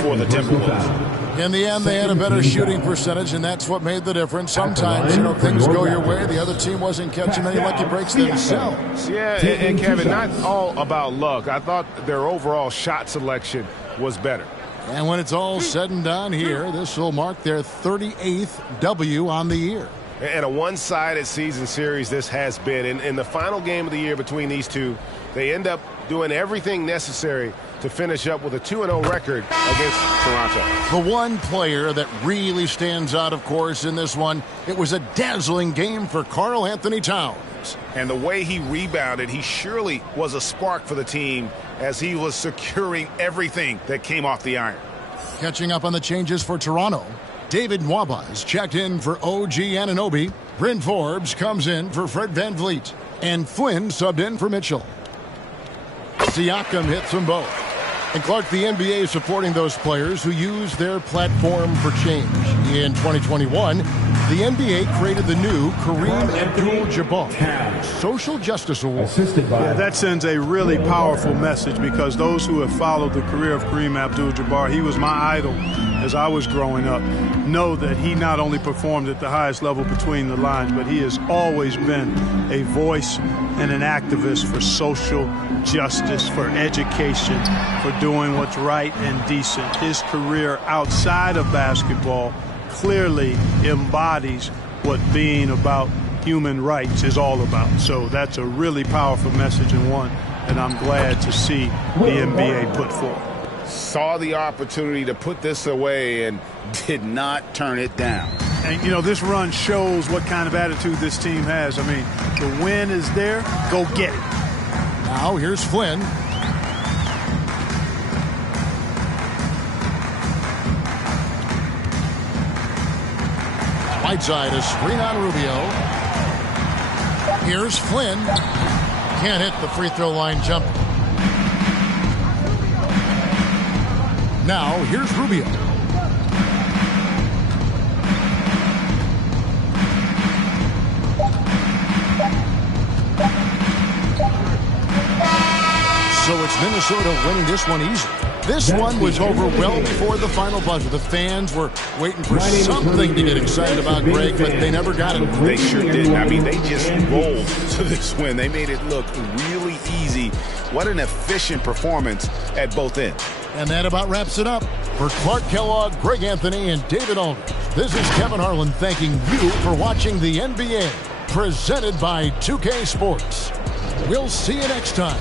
for the Timberwolves. In the end, they had a better shooting percentage, and that's what made the difference. Sometimes, things go your way. The other team wasn't catching many lucky breaks themselves. Yeah, and Kevin, not all about luck. I thought their overall shot selection was better. And when it's all said and done here, this will mark their 38th W on the year. And a one-sided season series this has been. In the final game of the year between these two, they end up doing everything necessary to finish up with a 2-0 record against Toronto. The one player that really stands out, of course, in this one, it was a dazzling game for Karl Anthony Towns. And the way he rebounded, he surely was a spark for the team as he was securing everything that came off the iron. Catching up on the changes for Toronto, David Nwaba is checked in for OG Anunoby. Bryn Forbes comes in for Fred Van Vliet. And Flynn subbed in for Mitchell. Siakam hits them both. And Clark, the NBA is supporting those players who use their platform for change. In 2021, the NBA created the new Kareem Abdul-Jabbar Social Justice Award. Yeah, that sends a really powerful message because those who have followed the career of Kareem Abdul-Jabbar, he was my idol as I was growing up, know that he not only performed at the highest level between the lines, but he has always been a voice and an activist for social justice, for education, for doing what's right and decent. His career outside of basketball clearly embodies what being about human rights is all about. So that's a really powerful message and one that I'm glad to see the NBA put forth. Saw the opportunity to put this away and did not turn it down. And, this run shows what kind of attitude this team has. I mean, the win is there. Go get it. Now here's Flynn. Whiteside, a screen on Rubio. Here's Flynn. Can't hit the free throw line jump. Now here's Rubio. So it's Minnesota winning this one easy. This one was over well before the final buzzer. The fans were waiting for something to get excited about, Greg, but they never got it. They sure didn't. I mean, they just rolled to this win. They made it look really easy. What an efficient performance at both ends. And that about wraps it up. For Clark Kellogg, Greg Anthony, and David Aldridge, this is Kevin Harlan thanking you for watching the NBA, presented by 2K Sports. We'll see you next time.